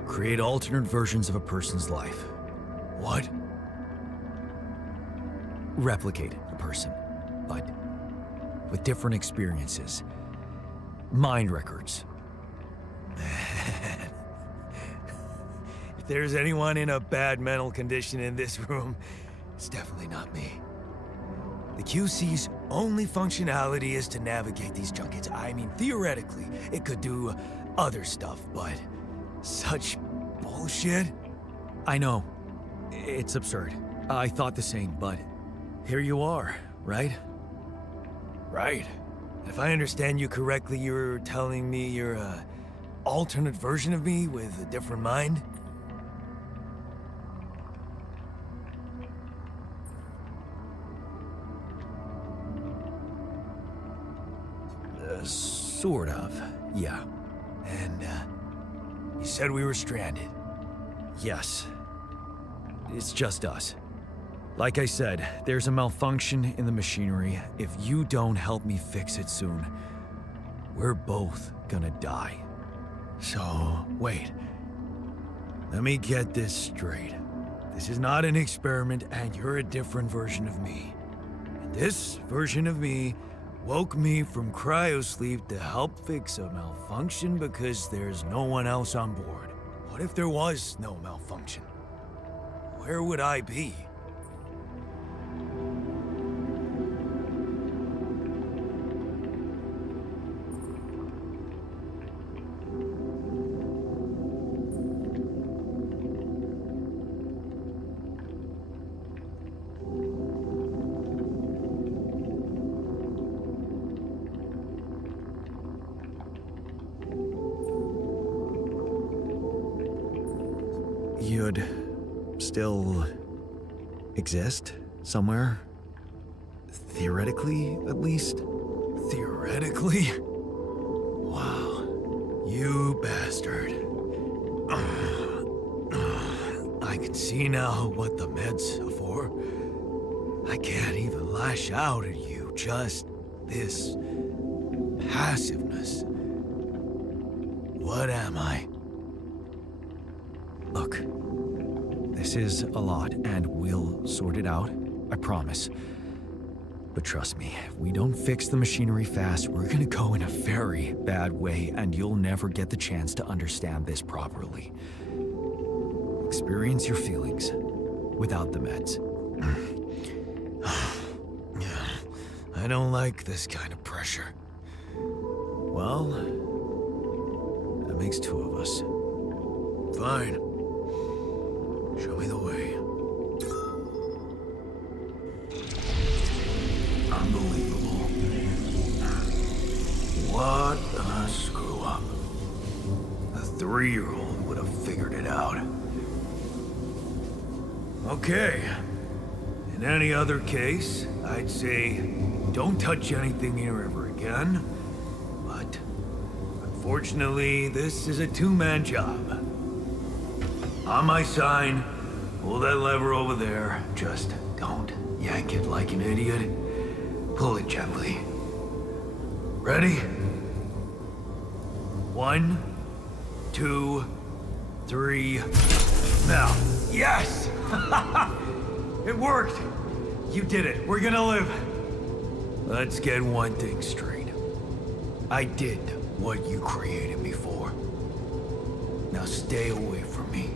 create alternate versions of a person's life. What? Replicate a person, but with different experiences. Mind records. If there's anyone in a bad mental condition in this room, it's definitely not me. The QC's only functionality is to navigate these junkets. I mean, theoretically, it could do other stuff, but such bullshit? I know. It's absurd. I thought the same, but here you are, right? Right. If I understand you correctly, you're telling me you're a alternate version of me with a different mind? Sort of, yeah. And, you said we were stranded. Yes. It's just us. Like I said, there's a malfunction in the machinery. If you don't help me fix it soon, we're both gonna die. So, wait. Let me get this straight. This is not an experiment, and you're a different version of me. And this version of me woke me from cryosleep to help fix a malfunction because there's no one else on board. What if there was no malfunction? Where would I be? You'd still exist somewhere? Theoretically, at least? Theoretically? Wow. You bastard. I can see now what the meds are for. I can't even lash out at you, just this passiveness. What am I? Look, this is a lot, and we'll sort it out, I promise. But trust me, if we don't fix the machinery fast, we're gonna go in a very bad way, and you'll never get the chance to understand this properly. Experience your feelings without the meds. I don't like this kind of pressure. Well, that makes two of us. Fine. Show me the way. Unbelievable. What a screw up. A 3-year-old would have figured it out. Okay. In any other case, I'd say don't touch anything here ever again. But unfortunately, this is a two-man job. On my sign, Pull that lever over there. Just don't yank it like an idiot. Pull it gently. Ready? 1, 2, 3. Now. Yes! It worked! You did it. We're gonna live. Let's get one thing straight. I did what you created me for. Now stay away from me.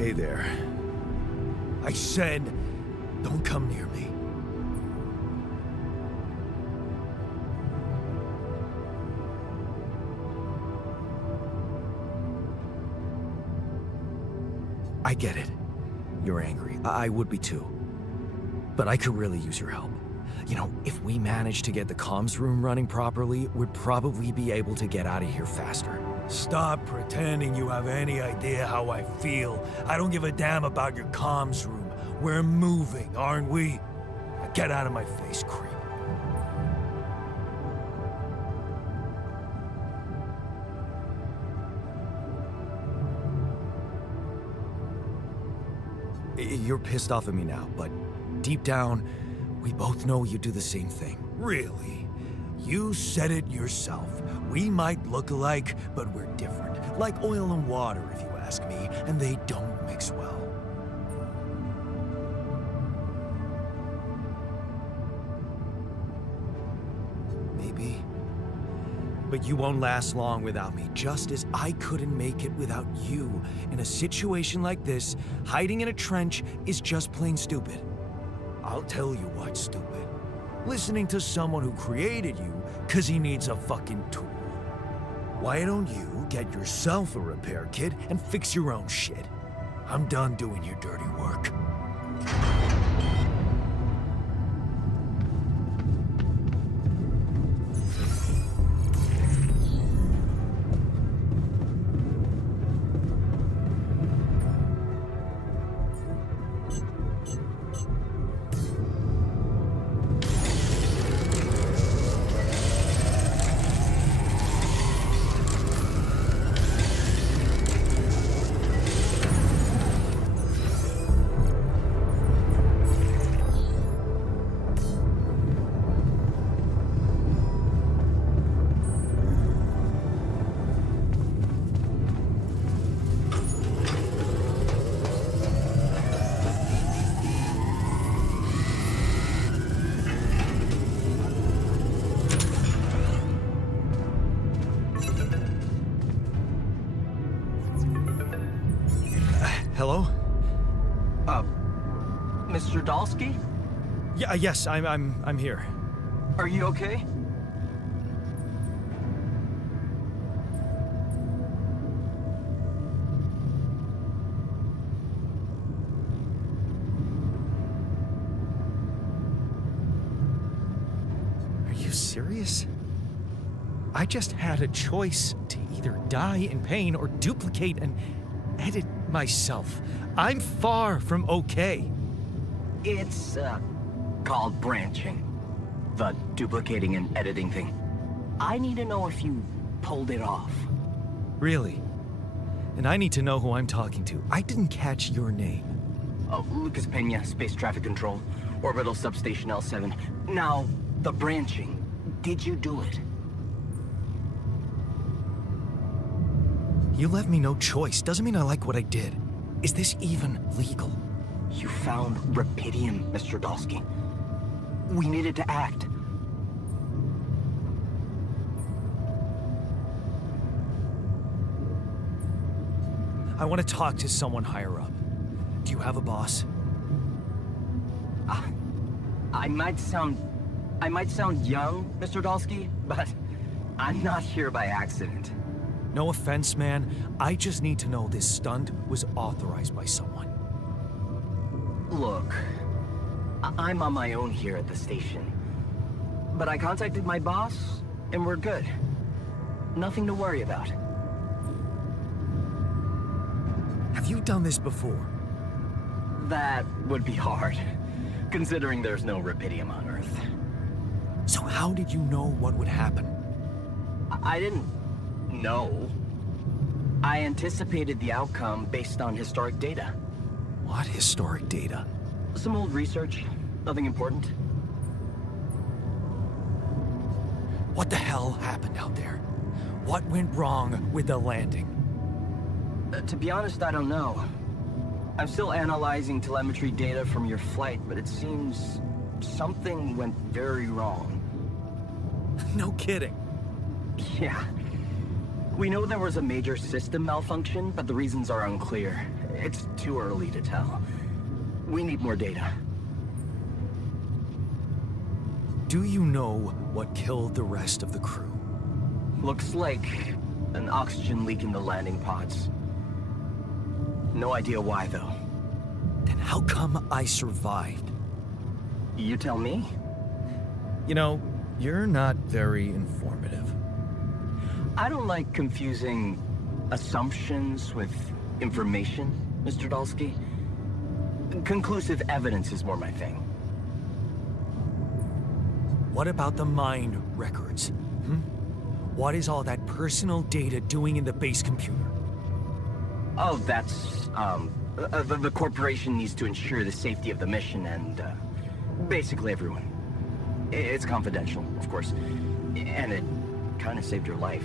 Hey there. I said, don't come near me. I get it. You're angry. I would be too. But I could really use your help. You know, if we manage to get the comms room running properly, we'd probably be able to get out of here faster. Stop pretending you have any idea how I feel. I don't give a damn about your comms room. We're moving, aren't we? Now get out of my face, creep. You're pissed off at me now, but deep down, we both know you do the same thing. Really? You said it yourself. We might look alike, but we're different. Like oil and water, if you ask me, and they don't mix well. Maybe. But you won't last long without me, just as I couldn't make it without you. In a situation like this, hiding in a trench is just plain stupid. I'll tell you what's stupid. Listening to someone who created you because he needs a fucking tool. Why don't you get yourself a repair kit and fix your own shit? I'm done doing your dirty work. Hello? Mr. Dalsky? Yeah, yes, I'm here. Are you okay? Are you serious? I just had a choice to either die in pain or duplicate and edit myself. I'm far from okay. It's, called branching. The duplicating and editing thing. I need to know if you pulled it off. Really? And I need to know who I'm talking to. I didn't catch your name. Oh, Lucas Pena, Space Traffic Control, Orbital Substation L7. Now, the branching. Did you do it? You left me no choice. Doesn't mean I like what I did. Is this even legal? You found Rapidium, Mr. Dalsky. We needed to act. I want to talk to someone higher up. Do you have a boss? I might sound young, Mr. Dalsky, but I'm not here by accident. No offense, man. I just need to know this stunt was authorized by someone. Look, I'm on my own here at the station. But I contacted my boss, and we're good. Nothing to worry about. Have you done this before? That would be hard, considering there's no Rapidium on Earth. So how did you know what would happen? I didn't know. I anticipated the outcome based on historic data. What historic data? Some old research, nothing important. What the hell happened out there? What went wrong with the landing? To be honest, I don't know. I'm still analyzing telemetry data from your flight, but it seems something went very wrong. No kidding. Yeah. We know there was a major system malfunction, but the reasons are unclear. It's too early to tell. We need more data. Do you know what killed the rest of the crew? Looks like an oxygen leak in the landing pods. No idea why, though. Then how come I survived? You tell me? You know, you're not very informative. I don't like confusing assumptions with information, Mr. Dalsky. Conclusive evidence is more my thing. What about the mind records? What is all that personal data doing in the base computer? Oh, that's, the corporation needs to ensure the safety of the mission and, basically everyone. It's confidential, of course. And it kind of saved your life.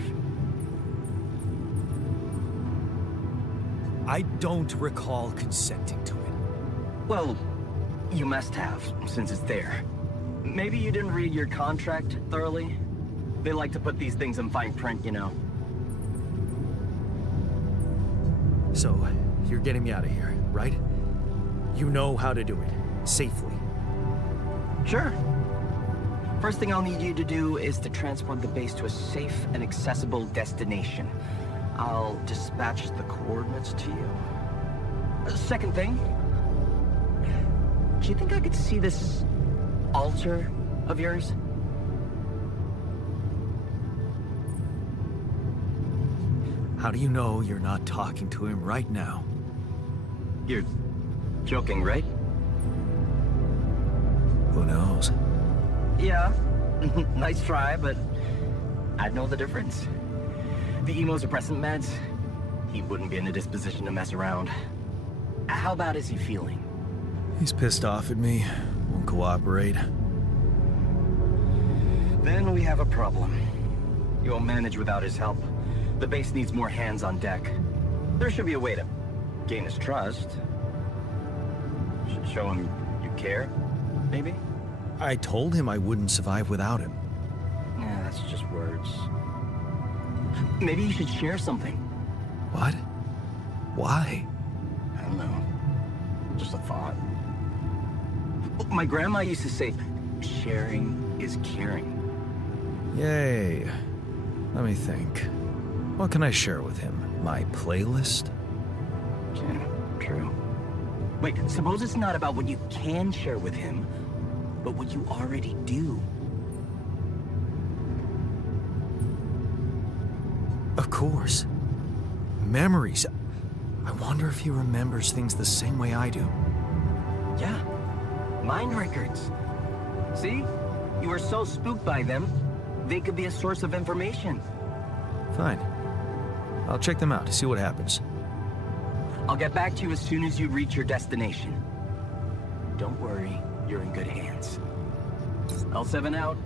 I don't recall consenting to it. Well, you must have, since it's there. Maybe you didn't read your contract thoroughly? They like to put these things in fine print, you know. So, you're getting me out of here, right? You know how to do it, safely. Sure. First thing I'll need you to do is to transport the base to a safe and accessible destination. I'll dispatch the coordinates to you. Second thing, do you think I could see this altar of yours? How do you know you're not talking to him right now? You're joking, right? Who knows? Yeah. Nice try, but I'd know the difference. The immunosuppressant meds, he wouldn't be in a disposition to mess around. How bad is he feeling? He's pissed off at me, won't cooperate. Then we have a problem. You won't manage without his help. The base needs more hands on deck. There should be a way to gain his trust. Should show him you care, maybe? I told him I wouldn't survive without him. Yeah, that's just words. Maybe you should share something. What? Why? I don't know. Just a thought. My grandma used to say, sharing is caring. Yay. Let me think. What can I share with him? My playlist? Yeah, true. Wait, suppose it's not about what you can share with him, but what you already do. Of course. Memories. I wonder if he remembers things the same way I do. Yeah, mind records. See? You were so spooked by them, they could be a source of information. Fine. I'll check them out, see what happens. I'll get back to you as soon as you reach your destination. Don't worry, you're in good hands. L7 out.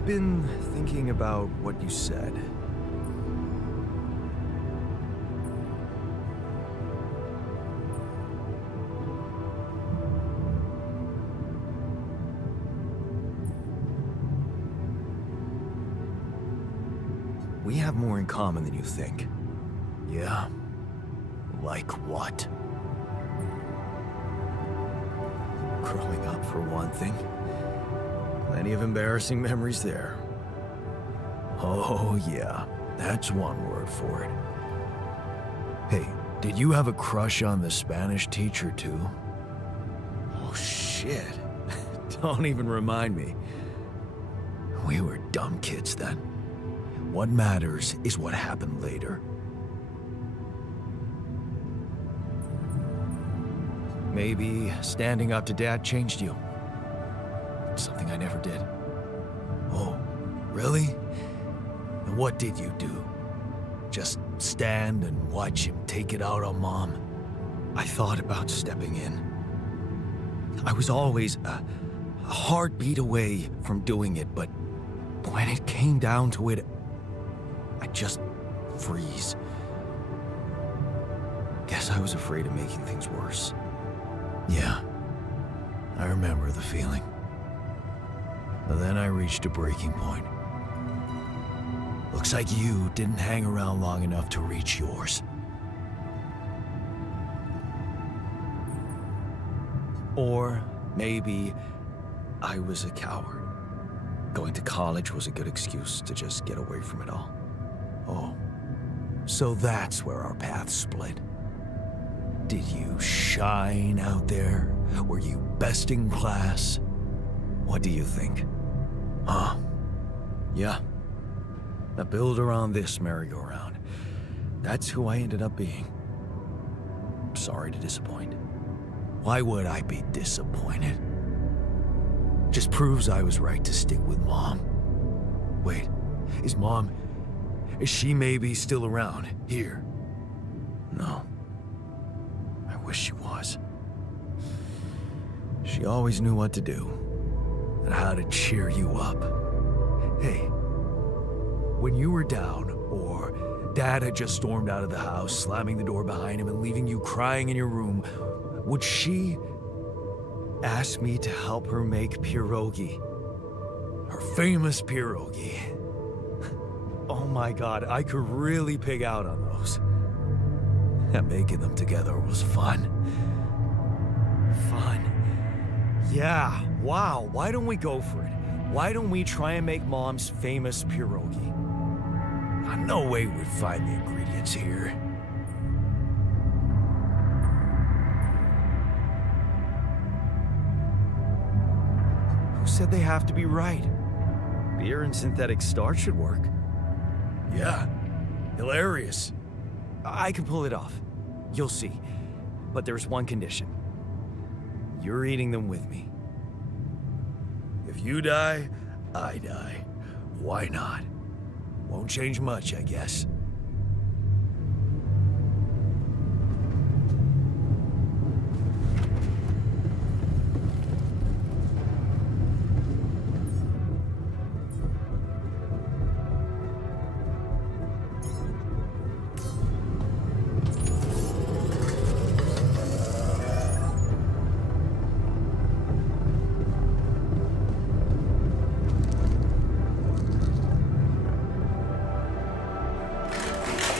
I've been thinking about what you said. We have more in common than you think. Yeah? Like what? Growing up, for one thing. Plenty of embarrassing memories there. Oh, yeah. That's one word for it. Hey, did you have a crush on the Spanish teacher, too? Oh, shit. Don't even remind me. We were dumb kids then. What matters is what happened later. Maybe standing up to Dad changed you. Something I never did. Oh, really? And what did you do? Just stand and watch him take it out on Mom? I thought about stepping in. I was always a heartbeat away from doing it, but when it came down to it, I'd just freeze. Guess I was afraid of making things worse. Yeah, I remember the feeling. But then I reached a breaking point. Looks like you didn't hang around long enough to reach yours. Or maybe I was a coward. Going to college was a good excuse to just get away from it all. Oh, so that's where our paths split. Did you shine out there? Were you best in class? What do you think? Huh? Yeah. I build around this merry-go-round. That's who I ended up being. Sorry to disappoint. Why would I be disappointed? Just proves I was right to stick with Mom. Wait, is she maybe still around here? No. I wish she was. She always knew what to do. And how to cheer you up. Hey, when you were down, or Dad had just stormed out of the house, slamming the door behind him and leaving you crying in your room, would she Ask me to help her make pierogi. her famous pierogi? Oh my god, I could really pig out on those. And making them together was fun. Fun. Yeah, wow, why don't we go for it? Why don't we try and make Mom's famous pierogi? No way we'd find the ingredients here. Who said they have to be right? Beer and synthetic starch should work. Yeah, hilarious. I can pull it off. You'll see. But there's one condition. You're eating them with me. If you die, I die. Why not? Won't change much, I guess.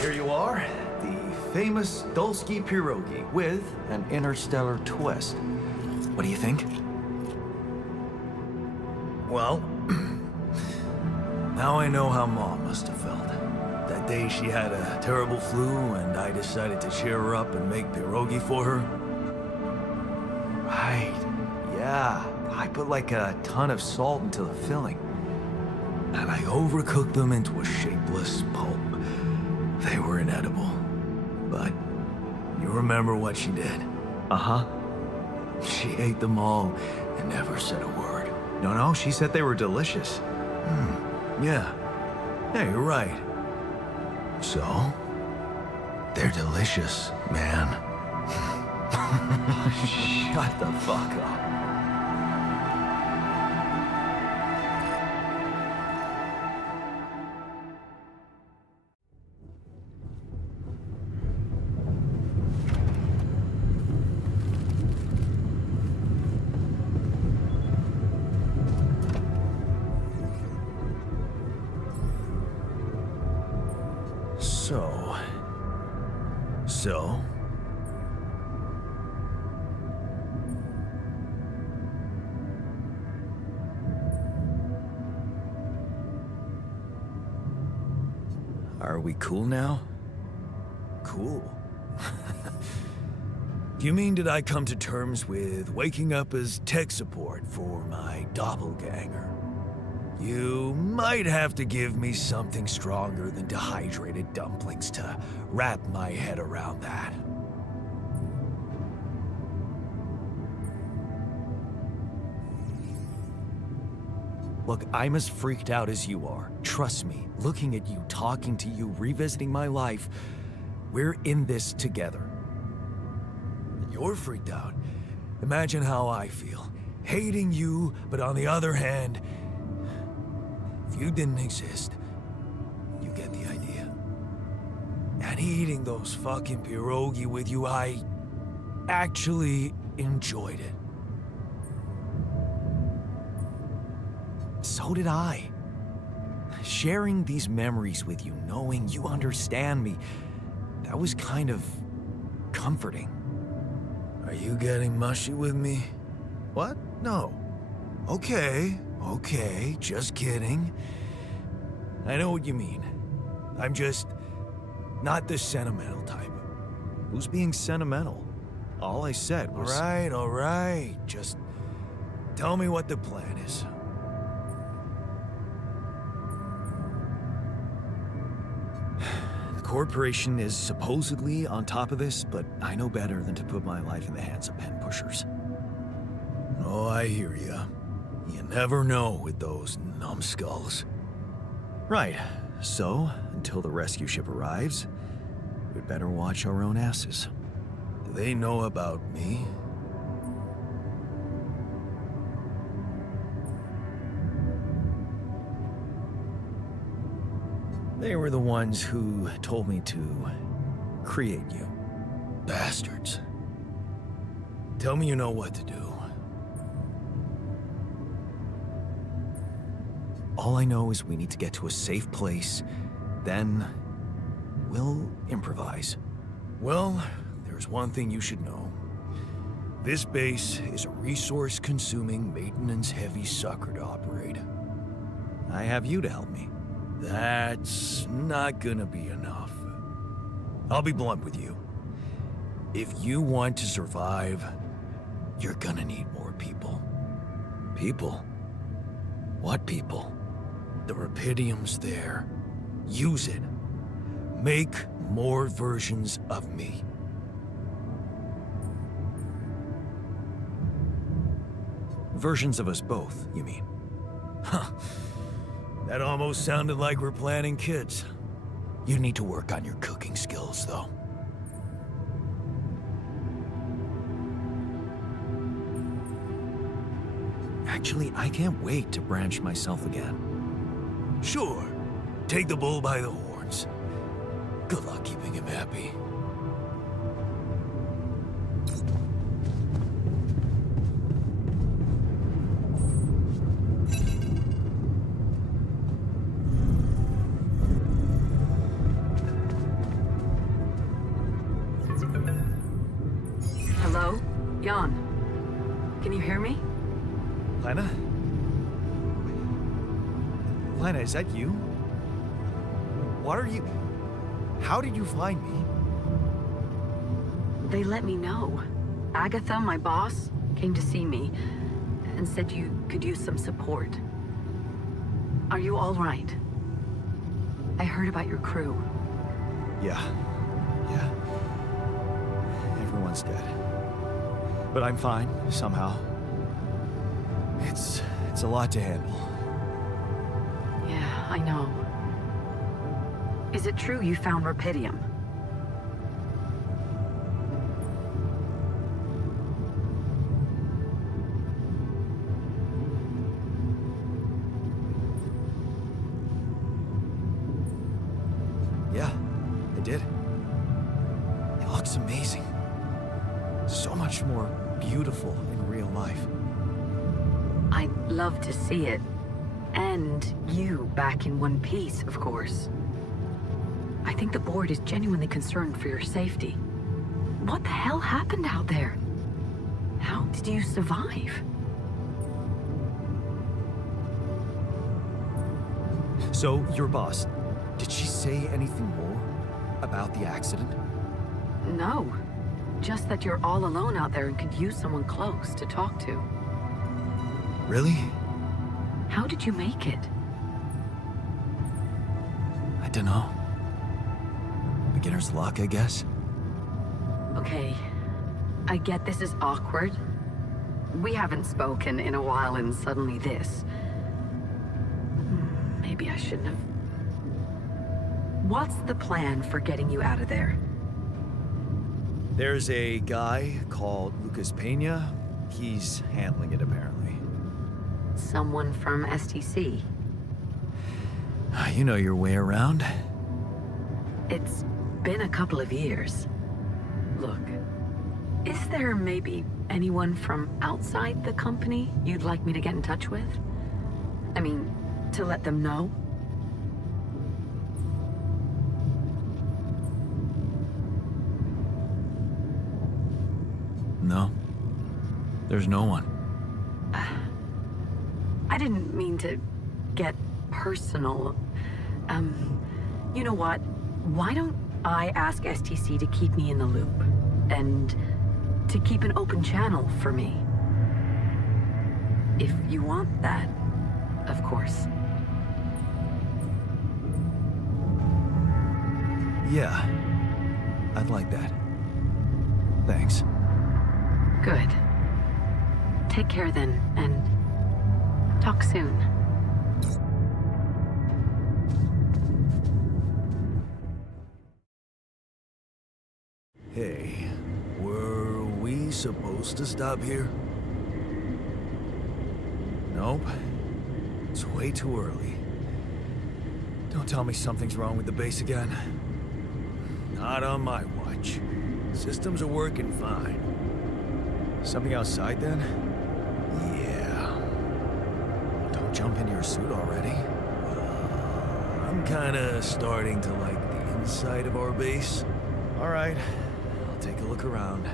Here you are, the famous Dulski pierogi with an interstellar twist. What do you think? Well, now I know how Mom must have felt. That day she had a terrible flu and I decided to cheer her up and make pierogi for her. Right. Yeah. I put like a ton of salt into the filling. And I overcooked them into a shapeless pulp. They were inedible. But you remember what she did? Uh-huh. She ate them all and never said a word. No, she said they were delicious. Yeah. Yeah, you're right. So? They're delicious, man. Shut the fuck up. So? Are we cool now? Cool. Do you mean did I come to terms with waking up as tech support for my doppelganger? You might have to give me something stronger than dehydrated dumplings to wrap my head around that. Look, I'm as freaked out as you are. Trust me, looking at you, talking to you, revisiting my life, we're in this together. You're freaked out. Imagine how I feel. Hating you, but on the other hand, if you didn't exist, you get the idea. And eating those fucking pierogi with you, I actually enjoyed it. So did I. Sharing these memories with you, knowing you understand me, that was kind of comforting. Are you getting mushy with me? What? No. Okay, just kidding. I know what you mean. I'm just not the sentimental type. Who's being sentimental? All I said was... All right. Just tell me what the plan is. The corporation is supposedly on top of this, but I know better than to put my life in the hands of pen pushers. Oh, I hear ya. You never know with those numbskulls. Right. So, until the rescue ship arrives, we'd better watch our own asses. Do they know about me? They were the ones who told me to create you. Bastards. Tell me you know what to do. All I know is we need to get to a safe place, then we'll improvise. Well, there's one thing you should know. This base is a resource-consuming, maintenance-heavy sucker to operate. I have you to help me. That's not gonna be enough. I'll be blunt with you. If you want to survive, you're gonna need more people. People? What people? The Rapidium's there. Use it. Make more versions of me. Versions of us both, you mean? Huh. That almost sounded like we're planning kids. You need to work on your cooking skills, though. Actually, I can't wait to branch myself again. Sure. Take the bull by the horns. Good luck keeping him happy. Hello? Jan? Can you hear me? Lena? Lena, is that you? What are you... How did you find me? They let me know. Agatha, my boss, came to see me and said you could use some support. Are you all right? I heard about your crew. Yeah. Everyone's dead. But I'm fine, somehow. It's a lot to handle. Yeah, I know. Is it true you found Rapidium? Yeah, I did. It looks amazing. So much more beautiful in real life. I'd love to see it. And you back in one piece, of course. I think the board is genuinely concerned for your safety. What the hell happened out there? How did you survive? So, your boss, did she say anything more about the accident? No. Just that you're all alone out there and could use someone close to talk to. Really? How did you make it? I don't know. Beginner's luck, I guess. Okay. I get this is awkward. We haven't spoken in a while and suddenly this. Maybe I shouldn't have. What's the plan for getting you out of there? There's a guy called Lucas Pena. He's handling it, apparently. Someone from STC. You know your way around. It's been a couple of years. Look, is there maybe anyone from outside the company you'd like me to get in touch with? I mean, to let them know? No. There's no one. I didn't mean to get personal. You know what? Why don't I ask STC to keep me in the loop? And to keep an open channel for me? If you want that, of course. Yeah. I'd like that. Thanks. Good. Take care then, and talk soon. Hey, were we supposed to stop here? Nope. It's way too early. Don't tell me something's wrong with the base again. Not on my watch. Systems are working fine. Something outside then? Yeah. Don't jump into your suit already. I'm kinda starting to like the inside of our base. All right. I'll take a look around.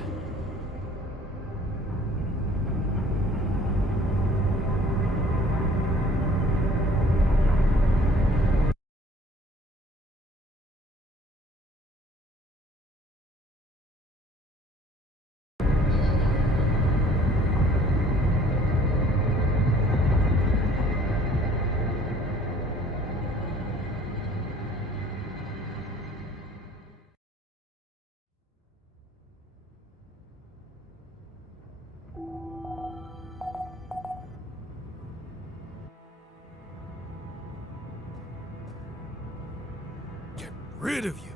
Get rid of you.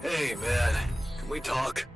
Hey, man. Can we talk?